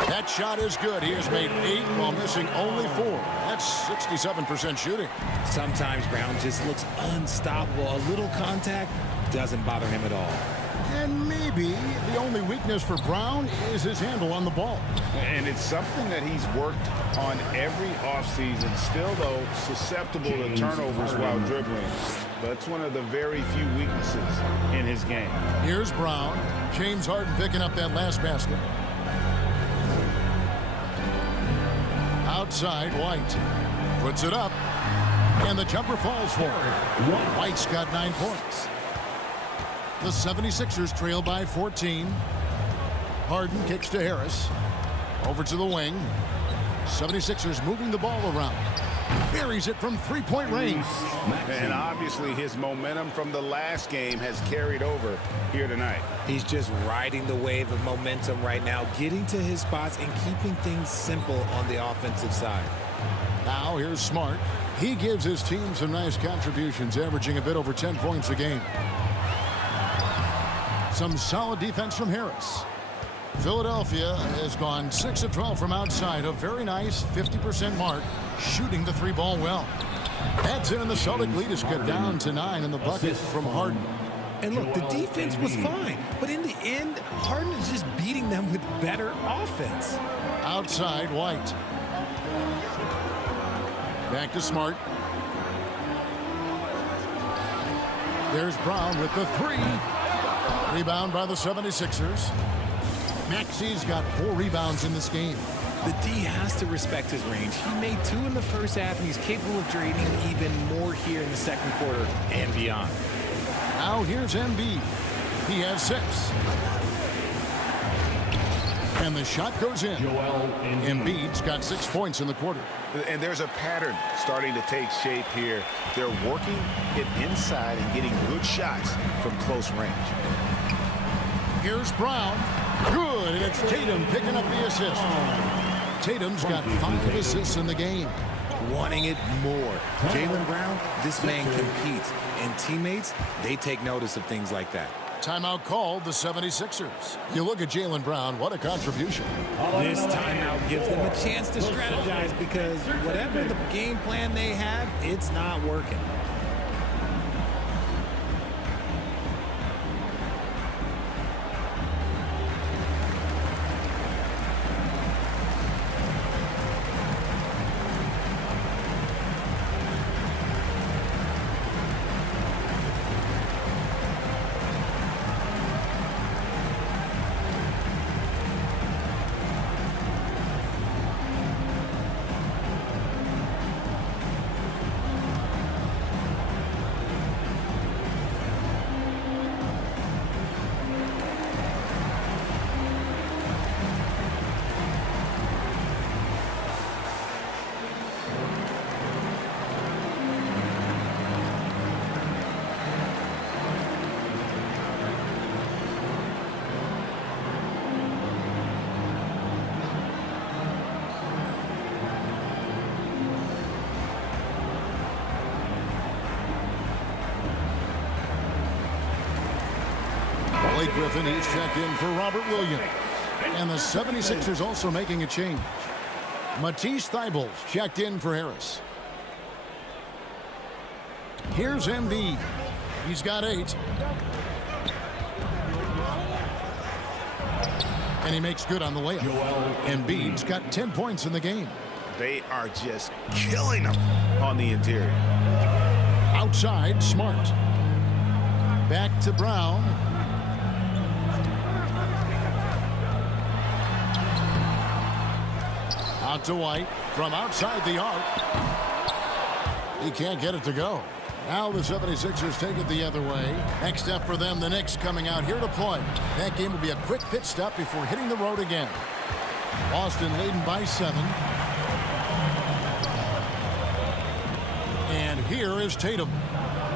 That shot is good. He has made 8 while missing only 4. That's 67% shooting. Sometimes Brown just looks unstoppable. A little contact doesn't bother him at all. And maybe the only weakness for Brown is his handle on the ball. And it's something that he's worked on every offseason. Still, though, susceptible to turnovers while dribbling. But it's one of the very few weaknesses in his game. Here's Brown. James Harden picking up that last basket. Outside, White puts it up, and the jumper falls for it. White's got 9 points. The 76ers trail by 14. Harden kicks to Harris. Over to the wing. 76ers moving the ball around. Buries it from three-point range. And obviously his momentum from the last game has carried over here tonight. He's just riding the wave of momentum right now, getting to his spots and keeping things simple on the offensive side. Now here's Smart. He gives his team some nice contributions, averaging a bit over 10 points a game. Some solid defense from Harris. Philadelphia has gone 6 of 12 from outside, a very nice 50% mark, shooting the 3-ball well. That's in, and the Celtic lead is cut down to 9 in the bucket from Harden. And look, the defense was fine, but in the end, Harden is just beating them with better offense. Outside, White. Back to Smart. There's Brown with the 3. Rebound by the 76ers. Maxey's got 4 rebounds in this game. The D has to respect his range. He made 2 in the first half, and he's capable of draining even more here in the second quarter and beyond. Now here's Embiid. He has 6. And the shot goes in. Embiid's got 6 points in the quarter. And there's a pattern starting to take shape here. They're working it inside and getting good shots from close range. Here's Brown. Good, and it's Tatum picking up the assist. Tatum's got 5 assists in the game. Wanting it more. Jaylen Brown, this man competes. And teammates, they take notice of things like that. Timeout called the 76ers. You look at Jaylen Brown, what a contribution. This timeout gives them a chance to strategize because whatever the game plan they have, it's not working. Blake Griffin, he's checked in for Robert Williams. And the 76ers also making a change. Matisse Thybulle checked in for Harris. Here's Embiid. He's got 8. And he makes good on the layup. Embiid's got 10 points in the game. They are just killing them on the interior. Outside, Smart. Back to Brown. Out to White from outside the arc. He can't get it to go. Now the 76ers take it the other way. Next step for them, the Knicks coming out here to play. That game will be a quick pit stop before hitting the road again. Boston leading by 7. And here is Tatum.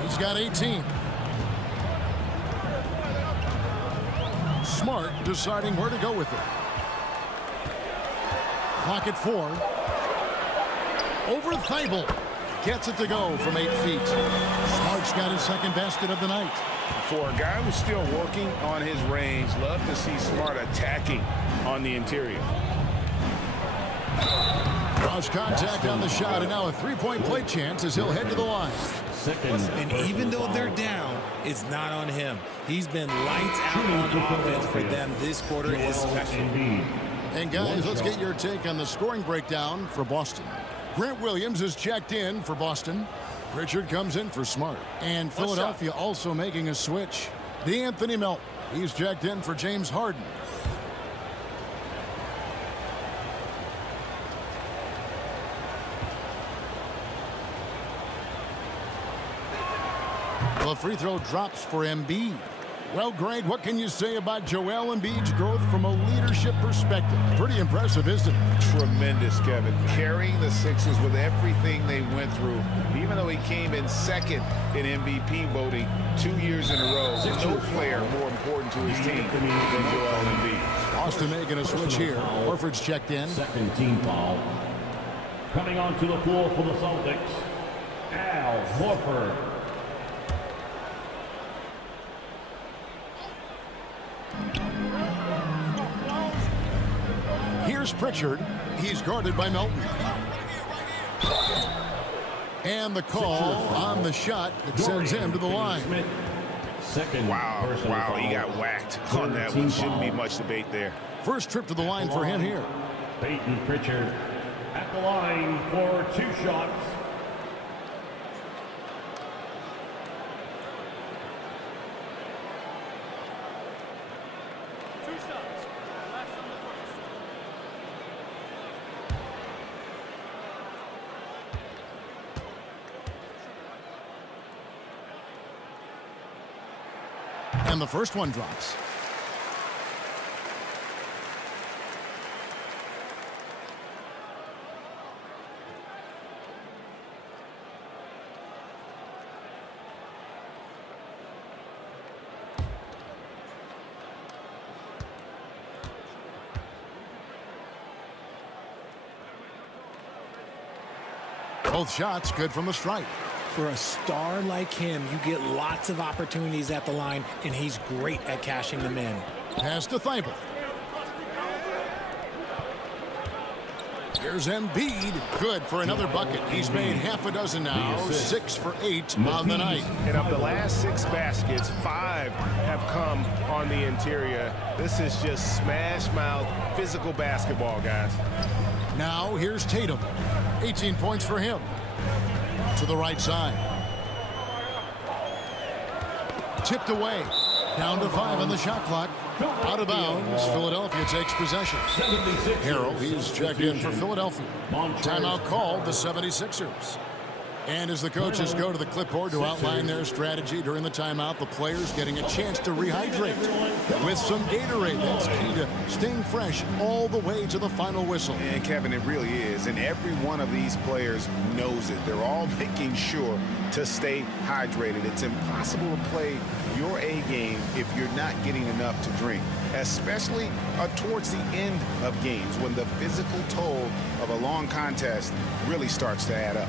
He's got 18. Smart deciding where to go with it. Clock at 4. Over Thybulle. Gets it to go from 8 feet. Smart's got his second basket of the night. For a guy who's still working on his range, love to see Smart attacking on the interior. Cross contact on the shot, and now a three-point play chance as he'll head to the line. And even though they're down, it's not on him. He's been lights out on offense for them this quarter especially. And guys, let's get your take on the scoring breakdown for Boston. Grant Williams is checked in for Boston. Pritchard comes in for Smart. And Philadelphia also making a switch. DeAnthony Melton, he's checked in for James Harden. The free throw drops for Embiid. Well, Greg, what can you say about Joel Embiid's growth from a leadership perspective? Pretty impressive, isn't it? Tremendous, Kevin. Carrying the Sixers with everything they went through. Even though he came in second in MVP voting 2 years in a row, no player more important to his team than Joel Embiid. Boston making a switch here. Horford's checked in. Second team foul. Coming onto the floor for the Celtics, Al Horford. Here's Pritchard. He's guarded by Melton. And the call on the shot that sends him to the line. Wow, he got whacked on that one. Shouldn't be much debate there. First trip to the line for him here. Peyton Pritchard at the line for 2 shots. And the first one drops. Both shots good from the stripe. For a star like him, you get lots of opportunities at the line, and he's great at cashing them in. Pass to Thybulle. Here's Embiid. Good for another bucket. He's made half a dozen now. 6 for 8 on the night. And of the last 6 baskets, 5 have come on the interior. This is just smash mouth physical basketball, guys. Now here's Tatum. 18 points for him. To the right side. Tipped away. Down to 5 on the shot clock. Out of bounds. Philadelphia takes possession. Harrell, he's checked in for Philadelphia. Timeout called the 76ers. And as the coaches go to the clipboard to outline their strategy during the timeout, the players getting a chance to rehydrate with some Gatorade. That's key to staying fresh all the way to the final whistle. And Kevin, it really is. And every one of these players knows it. They're all making sure to stay hydrated. It's impossible to play your A game if you're not getting enough to drink, especially towards the end of games when the physical toll of a long contest really starts to add up.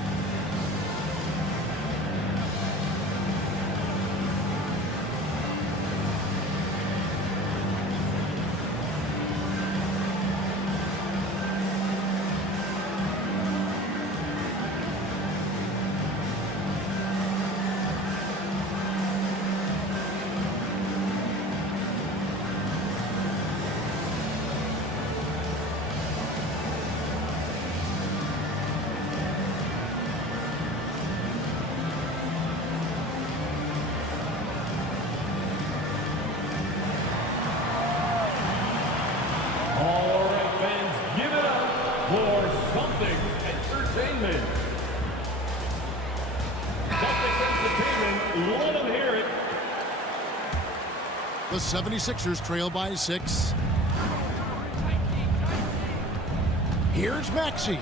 Entertainment. Celtics Entertainment, let them hear it. The 76ers trail by 6. Here's Maxey.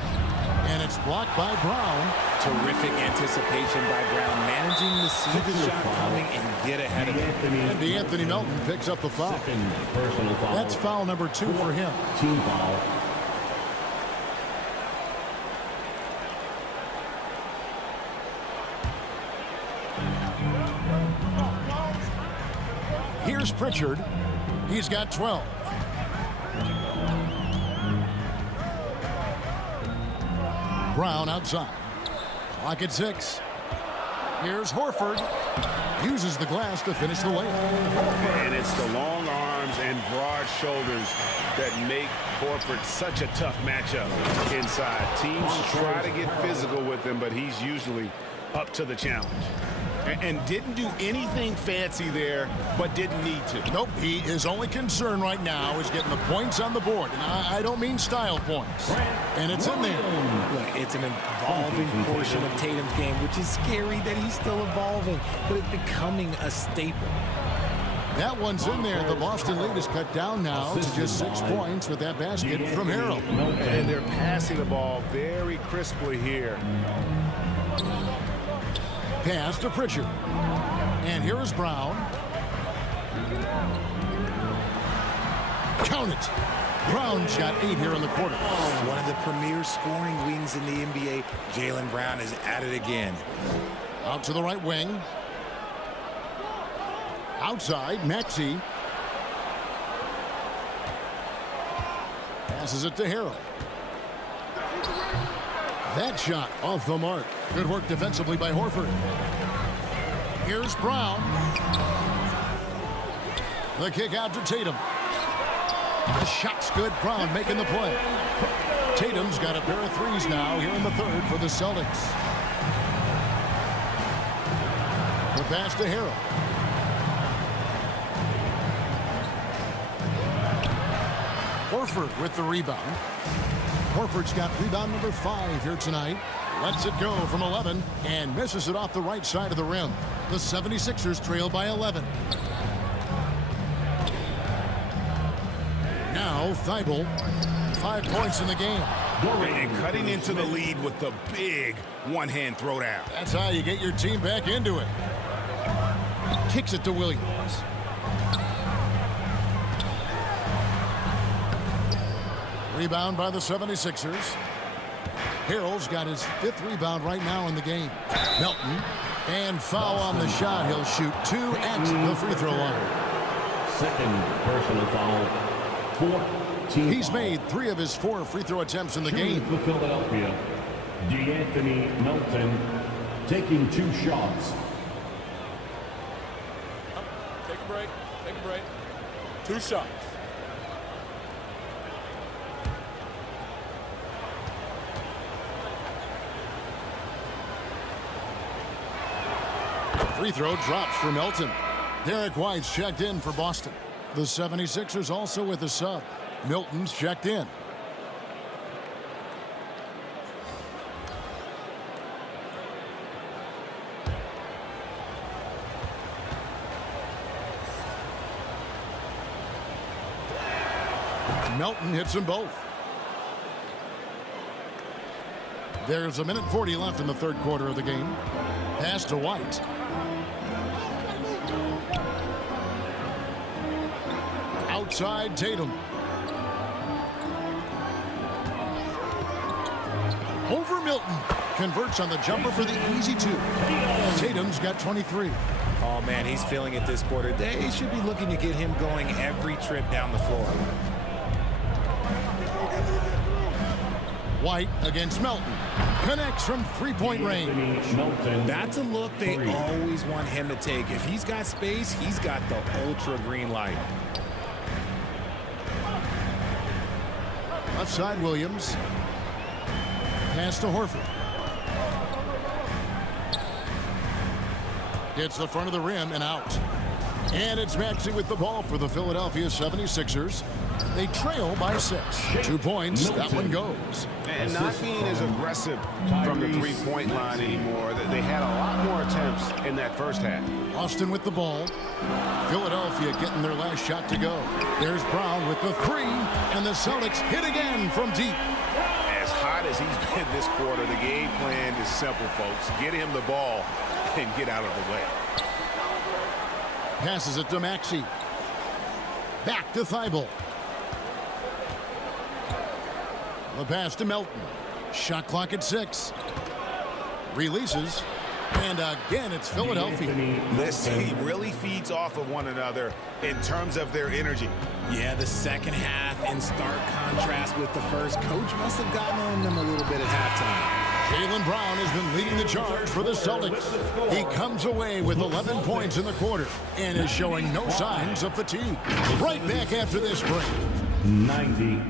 And it's blocked by Brown. Terrific anticipation by Brown, managing to see the shot coming and get ahead of it. And Anthony Melton picks up the foul. Second personal foul. That's foul number 2 for him. Team foul. Here's Pritchard. He's got 12. Brown outside. Clock at 6. Here's Horford. Uses the glass to finish the layup. And it's the long arms and broad shoulders that make Horford such a tough matchup inside. Teams try to get physical with him, but he's usually up to the challenge. And didn't do anything fancy there, but didn't need to. Nope, his only concern right now is getting the points on the board. And I don't mean style points. And it's in there. Look, it's an evolving portion of Tatum's game, which is scary that he's still evolving, but it's becoming a staple. That one's in there. The Boston lead is cut down now to just 6 points with that basket from Harrell. And they're passing the ball very crisply here. Pass to Pritchard. And here is Brown. Count it. Brown's got 8 here in the quarter. One of the premier scoring wings in the NBA, Jaylen Brown is at it again. Out to the right wing. Outside, Maxey. Passes it to Harrell. That shot off the mark. Good work defensively by Horford. Here's Brown. The kick out to Tatum. The shot's good. Brown making the play. Tatum's got a pair of threes now here in the third for the Celtics. The pass to Harrell. Horford with the rebound. Horford's got rebound number 5 here tonight. Lets it go from 11 and misses it off the right side of the rim. The 76ers trail by 11. Now Thibault, 5 points in the game. And cutting into the lead with the big one-hand throwdown. That's how you get your team back into it. Kicks it to Williams. Rebound by the 76ers. Harrell's got his 5th rebound right now in the game. Melton. And foul on the shot. He'll shoot 2 at the free throw line. Second personal foul. 4th team He's foul. made 3 of his 4 free throw attempts in the game. For Philadelphia, D'Anthony Melton taking 2 shots. Take a break. Take a break. 2 shots. Free throw drops for Melton. Derek White's checked in for Boston. The 76ers also with a sub. Milton's checked in. Melton hits them both. There's a minute 40 left in the third quarter of the game. Pass to White. Outside Tatum. Over Milton. Converts on the jumper for the easy 2. Tatum's got 23. Oh, man, he's feeling it this quarter. They should be looking to get him going every trip down the floor. White against Melton. Connects from 3-point range. That's a look they always want him to take. If he's got space, he's got the ultra green light. Left side Williams. Pass to Horford. Hits the front of the rim and out. And it's Maxey with the ball for the Philadelphia 76ers. They trail by 6. 2 points. That one goes. And not being as aggressive from the three-point line anymore. They had a lot more attempts in that first half. Austin with the ball. Philadelphia getting their last shot to go. There's Brown with the 3. And the Celtics hit again from deep. As hot as he's been this quarter, the game plan is simple, folks. Get him the ball and get out of the way. Passes it to Maxey. Back to Thibault. The pass to Melton. Shot clock at 6. Releases. And again, it's Philadelphia. This team really feeds off of one another in terms of their energy. Yeah, the second half in stark contrast with the first. Coach must have gotten on them a little bit at halftime. Jaylen Brown has been leading the charge for the Celtics. He comes away with 11 points in the quarter and is showing no signs of fatigue. Right back after this break. 90.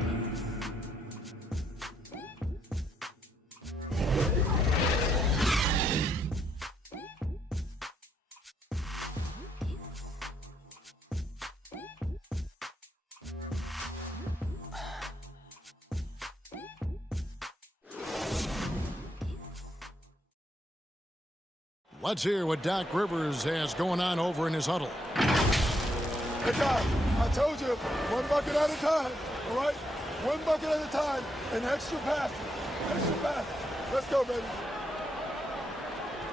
Let's hear what Doc Rivers has going on over in his huddle. Hey, Doc, I told you, one bucket at a time, all right? One bucket at a time, and extra passes. Extra passes. Let's go, baby.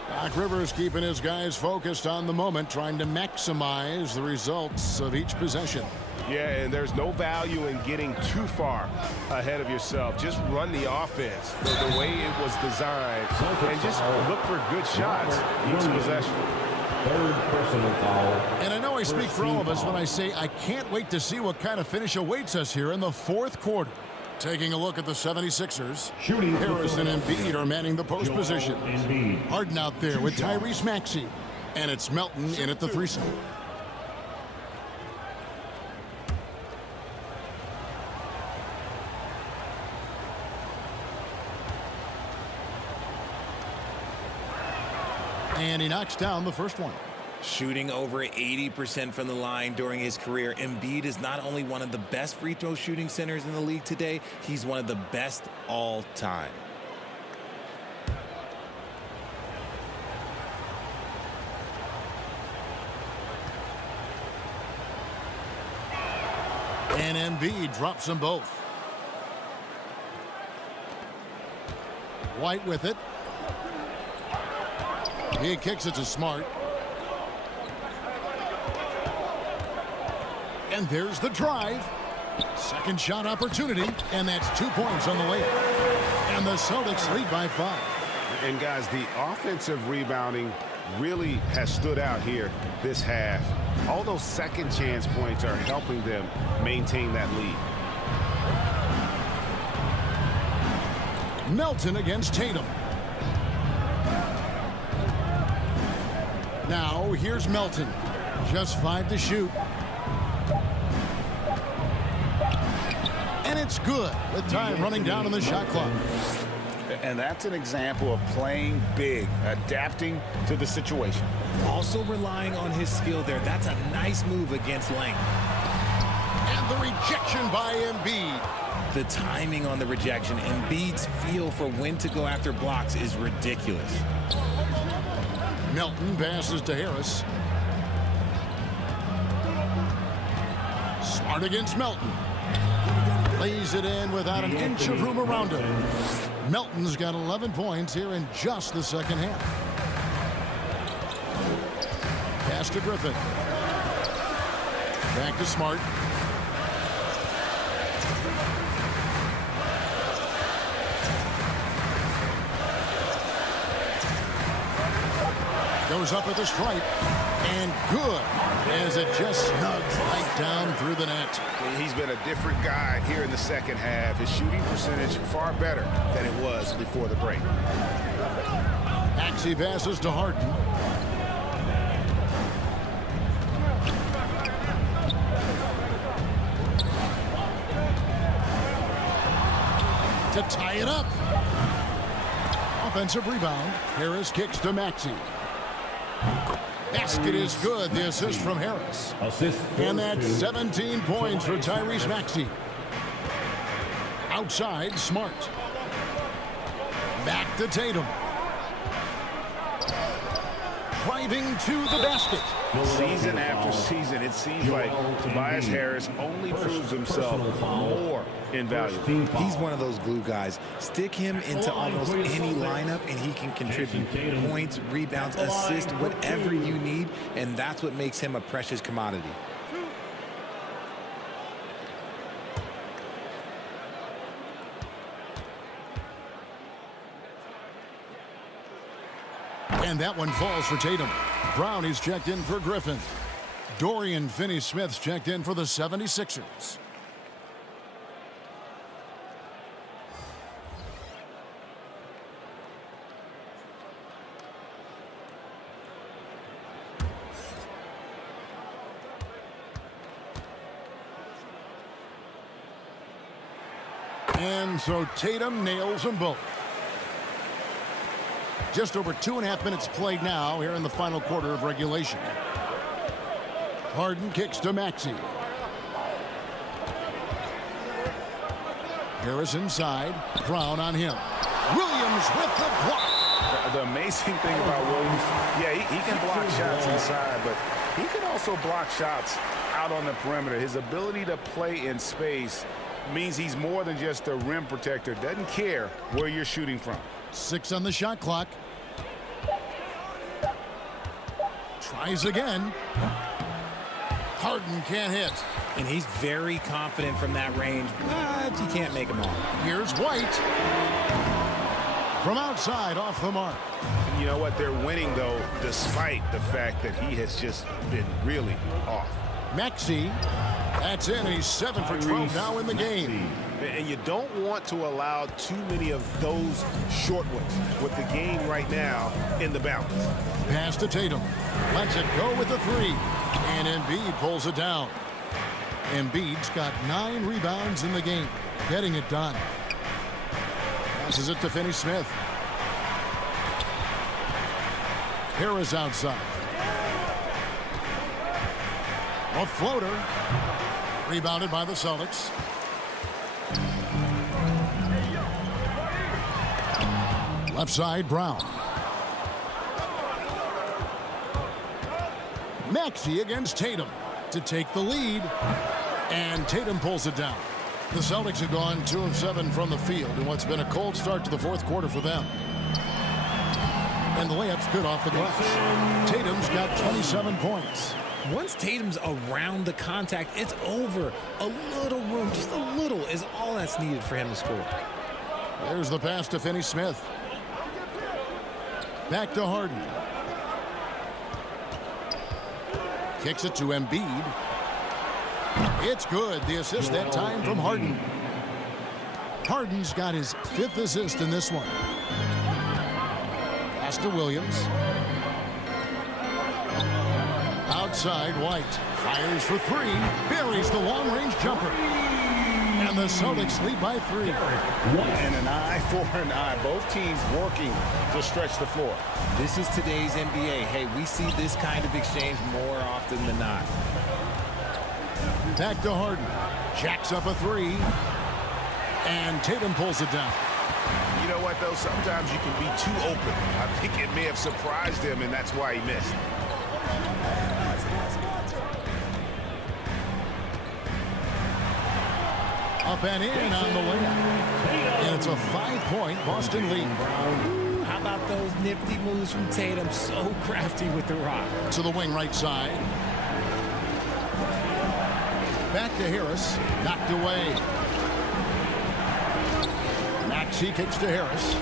Doc Rivers keeping his guys focused on the moment, trying to maximize the results of each possession. Yeah, and there's no value in getting too far ahead of yourself. Just run the offense the way it was designed and just look for good shots each possession. Third personal foul. And I know I speak for all of us when I say I can't wait to see what kind of finish awaits us here in the fourth quarter. Taking a look at the 76ers. Harris and Embiid are manning the post position. Harden out there with Tyrese Maxey. And it's Melton in at the 3 spot. And he knocks down the first one. Shooting over 80% from the line during his career, Embiid is not only one of the best free throw shooting centers in the league today, he's one of the best all time. And Embiid drops them both. White with it. He kicks it to Smart. And there's the drive. Second shot opportunity, and that's 2 points on the way. And the Celtics lead by 5. And guys, the offensive rebounding really has stood out here this half. All those second chance points are helping them maintain that lead. Melton against Tatum. Now here's Melton. Just 5 to shoot. And it's good with time running down on the shot clock. And that's an example of playing big, adapting to the situation. Also relying on his skill there. That's a nice move against length. And the rejection by Embiid. The timing on the rejection, Embiid's feel for when to go after blocks is ridiculous. Melton passes to Harris. Smart against Melton. Lays it in without an inch of room around him. Melton's got 11 points here in just the second half. Pass to Griffin. Back to Smart. Goes up at the stripe. And good, as it just snugs right down through the net. He's been a different guy here in the second half. His shooting percentage far better than it was before the break. Maxey passes to Harden. To tie it up. Offensive rebound. Harris kicks to Maxey. Basket is good. The assist from Harris. Assist And goes that's to 17 points for Tyrese Maxey. Maxey. Outside, Smart. Back to Tatum. Driving to the basket. Season after season, it seems like Tobias Harris only proves himself more invaluable. He's one of those glue guys. Stick him into almost any lineup and he can contribute points, rebounds, assists, whatever you need, and that's what makes him a precious commodity. And that one falls for Tatum. Brown is checked in for Griffin. Dorian Finney-Smith's checked in for the 76ers. And so Tatum nails them both. Just over 2.5 minutes played now here in the final quarter of regulation. Harden kicks to Maxey. Harris inside. Brown on him. Williams with the block. The amazing thing about Williams, yeah, he can block shots inside, but he can also block shots out on the perimeter. His ability to play in space means he's more than just a rim protector. Doesn't care where you're shooting from. 6 on the shot clock. Tries again. Harden can't hit. And he's very confident from that range, but you can't make him all. Here's White. From outside, off the mark. You know what? They're winning, though, despite the fact that he has just been really off. Maxey. That's in. He's 7 for 12 now in the game. And you don't want to allow too many of those short ones with the game right now in the balance. Pass to Tatum. Lets it go with the 3. And Embiid pulls it down. Embiid's got 9 rebounds in the game. Getting it done. Passes it to Finney-Smith. Harris outside. A floater. Rebounded by the Celtics. Left side, Brown. Maxey against Tatum to take the lead. And Tatum pulls it down. The Celtics have gone 2 of 7 from the field in what's been a cold start to the fourth quarter for them. And the layup's good off the glass. Tatum's got 27 points. Once Tatum's around the contact, it's over. A little room, just a little, is all that's needed for him to score. There's the pass to Finney-Smith. Back to Harden. Kicks it to Embiid. It's good. The assist that time from Harden. Harden's got his 5th assist in this one. Pass to Williams. Outside, White fires for 3. Buries the long-range jumper. And the Celtics lead by 3. And an eye for an eye. Both teams working to stretch the floor. This is today's NBA. Hey, we see this kind of exchange more often than not. Back to Harden. Jacks up a 3. And Tatum pulls it down. You know what, though? Sometimes you can be too open. I think it may have surprised him, and that's why he missed. Up and in on the layup. And it's a 5-point Boston lead. Ooh, how about those nifty moves from Tatum? So crafty with the rock. To the wing right side. Back to Harris. Knocked away. Maxey kicks to Harris.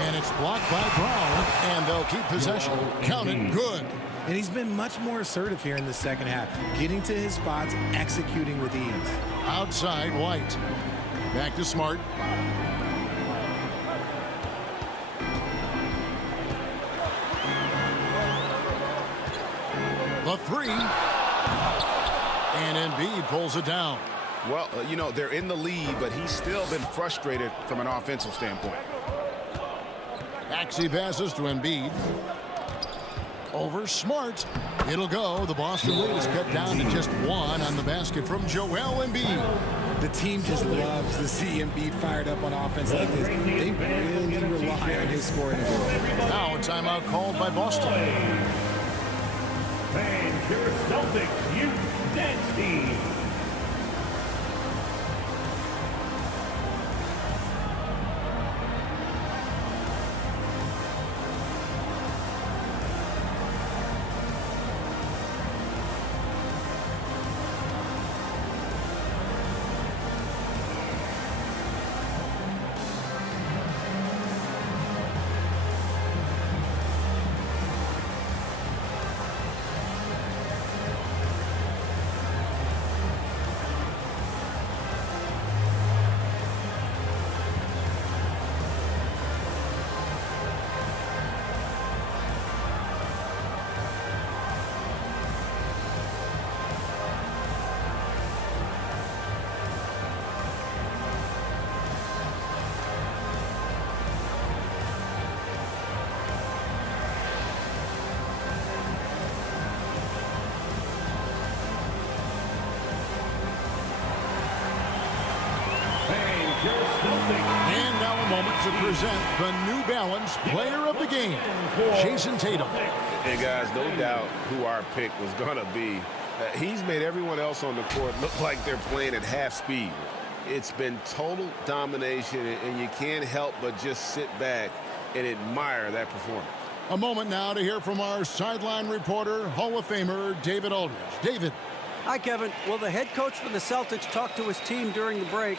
And it's blocked by Brown. And they'll keep possession. Counted good. And he's been much more assertive here in the second half, getting to his spots, executing with ease. Outside, White. Back to Smart. The 3. And Embiid pulls it down. Well, you know, they're in the lead, but he's still been frustrated from an offensive standpoint. Maxey passes to Embiid. Over Smart. It'll go. The Boston lead is cut down to just 1 on the basket from Joel Embiid. The team just loves to see Embiid fired up on offense like this. They really rely on his scoring ability. Now a timeout called by Boston. And your Celtics youth dance team. And now a moment to present the New Balance Player of the Game, Jason Tatum. And guys, no doubt who our pick was going to be. He's made everyone else on the court look like they're playing at half speed. It's been total domination, and you can't help but just sit back and admire that performance. A moment now to hear from our sideline reporter, Hall of Famer David Aldridge. David. Hi, Kevin. Well, the head coach for the Celtics talked to his team during the break.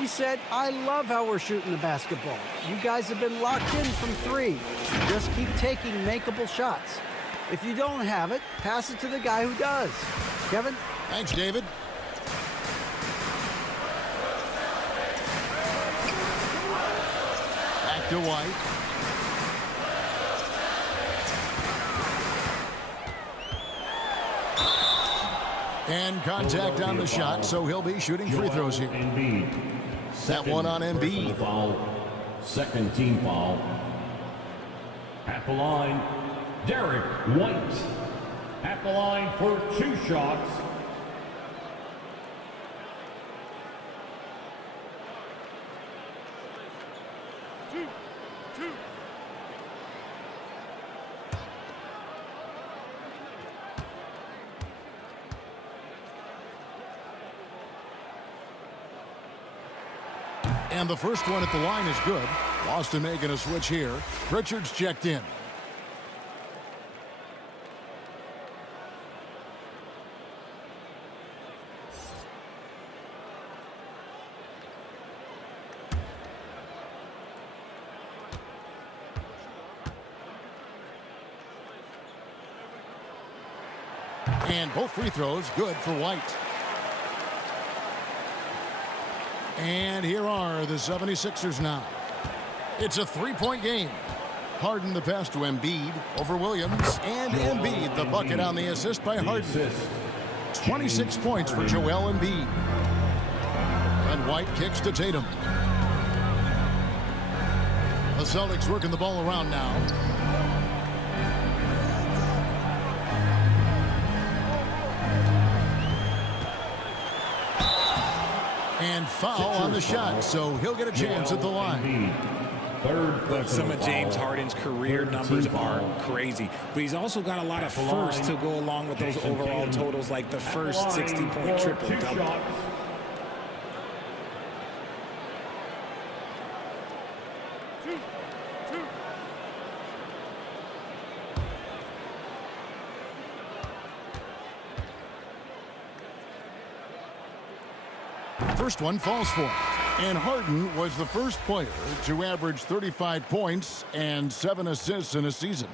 He said, I love how we're shooting the basketball. You guys have been locked in from 3. Just keep taking makeable shots. If you don't have it, pass it to the guy who does. Kevin? Thanks, David. Back to White. And contact on the shot, so he'll be shooting free throws here. That one on Embiid. Second team foul. At the line, Derek White. At the line for 2 shots. And the first one at the line is good. Boston making a switch here. Pritchard's checked in. And both free throws good for White. And here are the 76ers now. It's a 3-point game. Harden the pass to Embiid over Williams. And Embiid the bucket on the assist by Harden. 26 points for Joel Embiid. And White kicks to Tatum. The Celtics working the ball around now. And foul on the shot, so he'll get a chance at the line. Look, some of James Harden's career numbers are crazy, but he's also got a lot of firsts to go along with those overall totals, like the first 60-point triple-double. First one falls for him. And Harden was the first player to average 35 points and 7 assists in a season.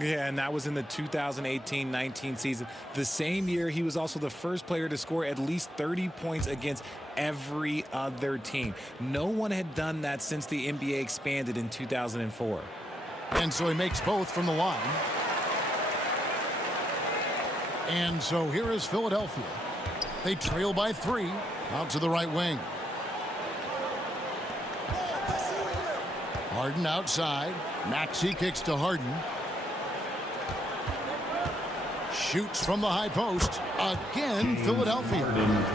Yeah, and that was in the 2018-19 season. The same year, he was also the first player to score at least 30 points against every other team. No one had done that since the NBA expanded in 2004. And so he makes both from the line. And so here is Philadelphia. They trail by 3. Out to the right wing. Harden outside. Maxey kicks to Harden. Shoots from the high post. Again, Philadelphia.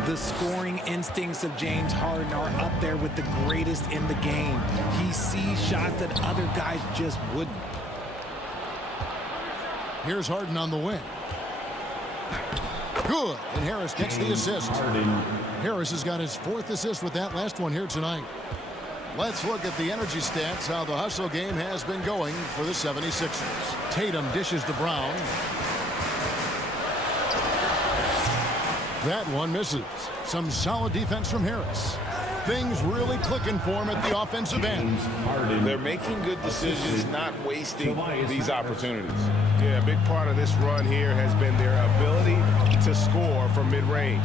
The scoring instincts of James Harden are up there with the greatest in the game. He sees shots that other guys just wouldn't. Here's Harden on the wing. Good, and Harris gets the assist. Harris has got his 4th assist with that last one here tonight. Let's look at the energy stats, how the hustle game has been going for the 76ers. Tatum dishes to Brown. That one misses. Some solid defense from Harris. Things really clicking for him at the offensive end. They're making good decisions, not wasting these opportunities. Yeah, a big part of this run here has been their ability to score from mid-range.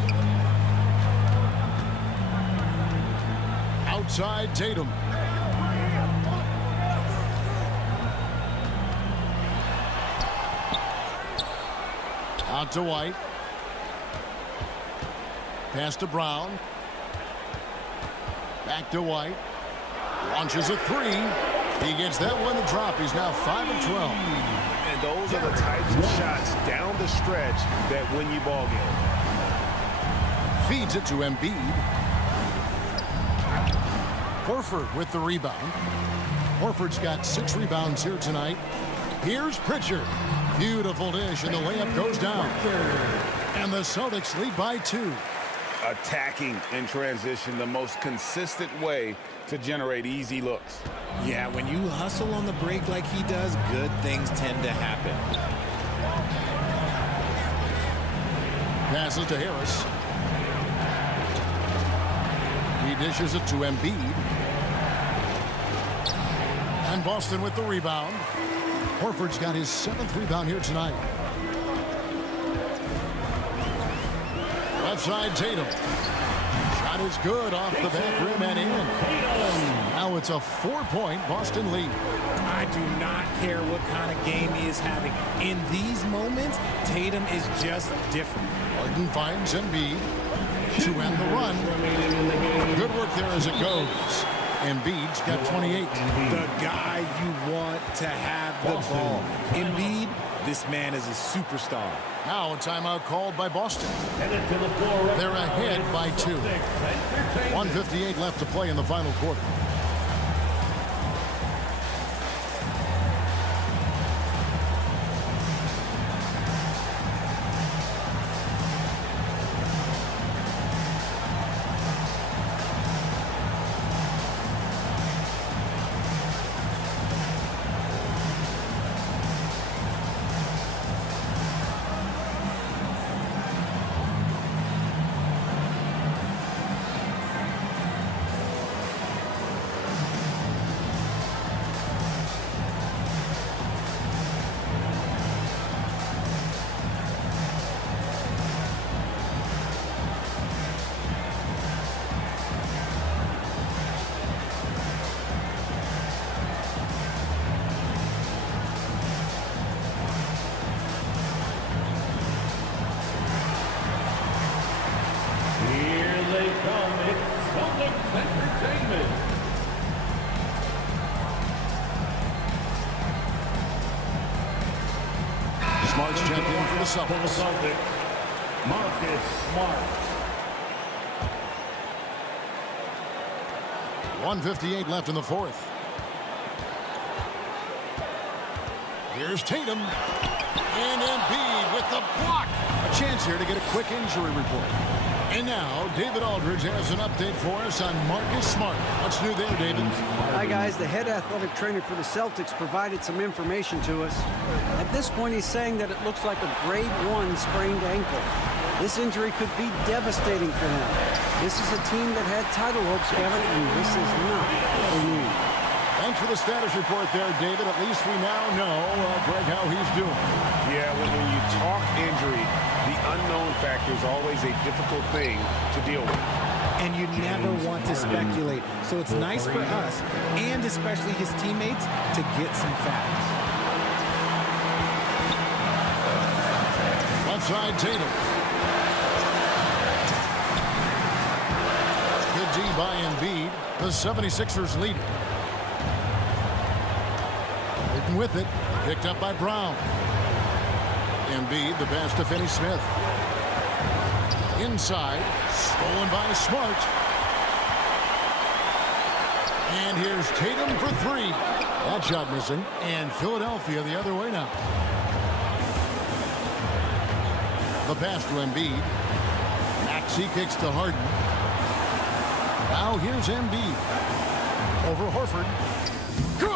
Outside Tatum. Out to White. Pass to Brown. Back to White. Launches a 3. He gets that one to drop. He's now 5 of 12. And those are the types of shots down the stretch that win you ball games. Feeds it to Embiid. Horford with the rebound. Horford's got 6 rebounds here tonight. Here's Pritchard. Beautiful dish, and the layup goes down. And the Celtics lead by 2. Attacking in transition, the most consistent way to generate easy looks. Yeah, when you hustle on the break like he does, good things tend to happen. Passes to Harris. He dishes it to Embiid. And Boston with the rebound. Horford's got his 7th rebound here tonight. Left side Tatum. Shot is good off the back rim and in. Now it's a 4-point Boston lead. I do not care what kind of game he is having. In these moments, Tatum is just different. Harden finds Embiid to end the run. Good work there as it goes. Embiid's got 28. The guy you want to have the ball. Embiid, this man is a superstar. Now a timeout called by Boston. They're ahead by 2. 1:58 left to play in the final quarter. Smart's checked in for the Celtics. Marcus Smart. 1:58 left in the 4th. Here's Tatum. And Embiid with the block. A chance here to get a quick injury report. And now, David Aldridge has an update for us on Marcus Smart. What's new there, David? Hi, guys. The head athletic trainer for the Celtics provided some information to us. At this point, he's saying that it looks like a grade 1 sprained ankle. This injury could be devastating for them. This is a team that had title hopes, Kevin, and this is not what they need. Thanks for the status report there, David. At least we now know, Greg, how he's doing. Yeah, when you talk injury, the unknown factor is always a difficult thing to deal with. And you never want to speculate. So it's nice for us, and especially his teammates, to get some facts. Left side, Tatum. Good D by Embiid. The 76ers lead. With it, picked up by Brown. Embiid, the pass to Finney-Smith. Inside, stolen by Smart. And here's Tatum for three. That shot missing. And Philadelphia the other way now. The pass to Embiid. Maxey kicks to Harden. Now here's Embiid. Over Horford. Good!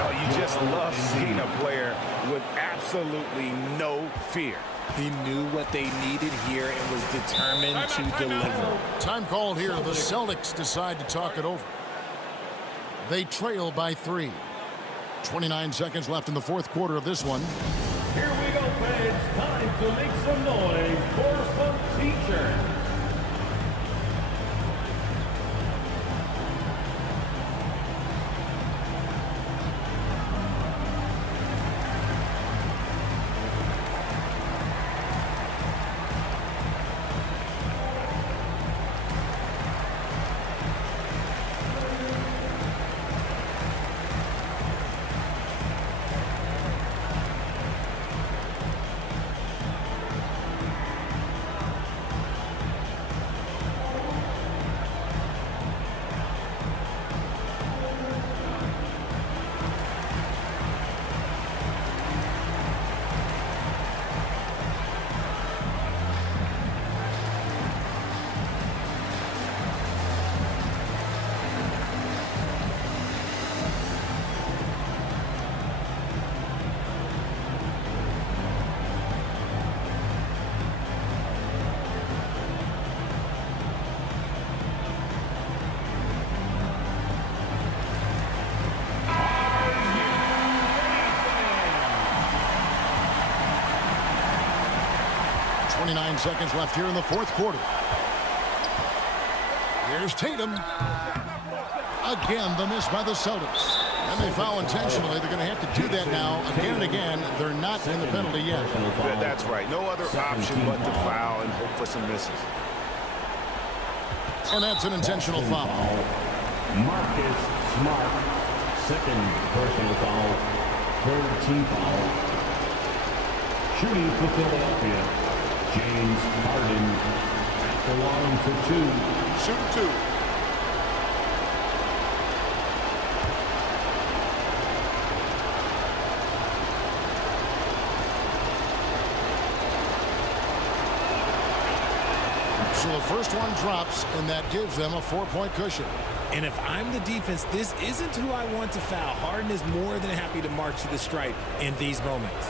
Oh, you just love seeing a player with absolutely no fear. He knew what they needed here and was determined to deliver. Time called here. The Celtics decide to talk it over. They trail by 3. 29 seconds left in the fourth quarter of this one. Here we go, fans. Time to make some noise for some teachers. Seconds left here in the fourth quarter. Here's Tatum. Again, the miss by the Celtics. And they foul intentionally. They're going to have to do that now again and again. They're not in the penalty yet. That's right. No other option but to foul and hope for some misses. And that's an intentional foul. Marcus Smart, second personal foul, third team foul. Shooting for Philadelphia, James Harden at the line for 2. Shoot 2. So the first one drops, and that gives them a 4-point cushion. And if I'm the defense, this isn't who I want to foul. Harden is more than happy to march to the stripe in these moments.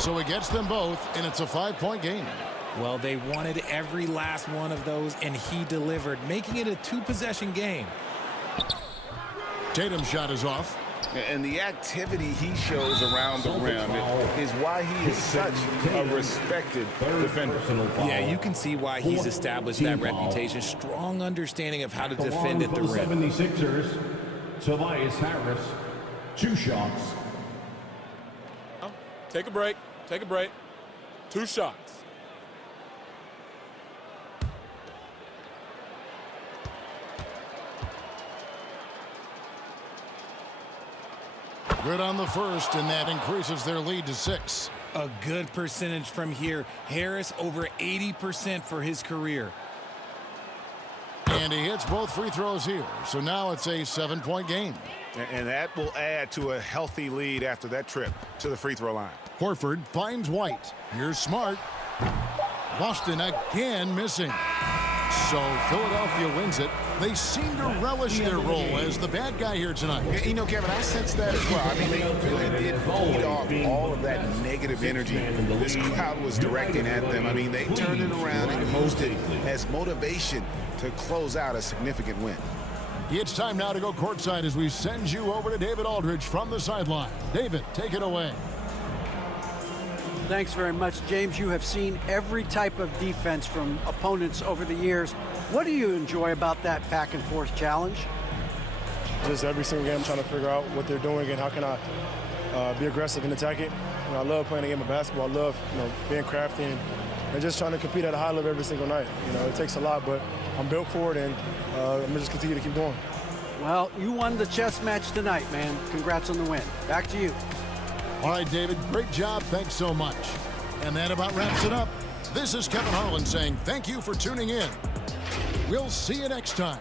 So he gets them both, and it's a 5-point game. Well, they wanted every last one of those, and he delivered, making it a 2-possession game. Tatum's shot is off. And the activity he shows around the rim is why he is such a respected defender. Yeah, you can see why he's established that reputation. Strong understanding of how to defend at the rim. 76ers, Tobias Harris, 2 shots. Take a break. Take a break. 2 shots. Good on the first, and that increases their lead to 6. A good percentage from here. Harris over 80% for his career. And he hits both free throws here. So now it's a 7-point game. And that will add to a healthy lead after that trip to the free throw line. Horford finds White. Here's Smart. Boston again missing. So Philadelphia wins it. They seem to relish their role as the bad guy here tonight. You know, Kevin, I sense that as well. I mean, they really did feed off all of that negative energy this crowd was directing at them. I mean, they turned it around and used it as motivation to close out a significant win. It's time now to go courtside as we send you over to David Aldridge from the sideline. David, take it away. Thanks very much, James. You have seen every type of defense from opponents over the years. What do you enjoy about that back-and-forth challenge? Just every single game, I'm trying to figure out what they're doing and how can I be aggressive and attack it. I love playing the game of basketball. I love being crafty and and just trying to compete at a high level every single night. You know, it takes a lot, but I'm built for it, and I'm going to just continue to keep going. Well, you won the chess match tonight, man. Congrats on the win. Back to you. All right, David, great job. Thanks so much. And that about wraps it up. This is Kevin Harlan saying thank you for tuning in. We'll see you next time.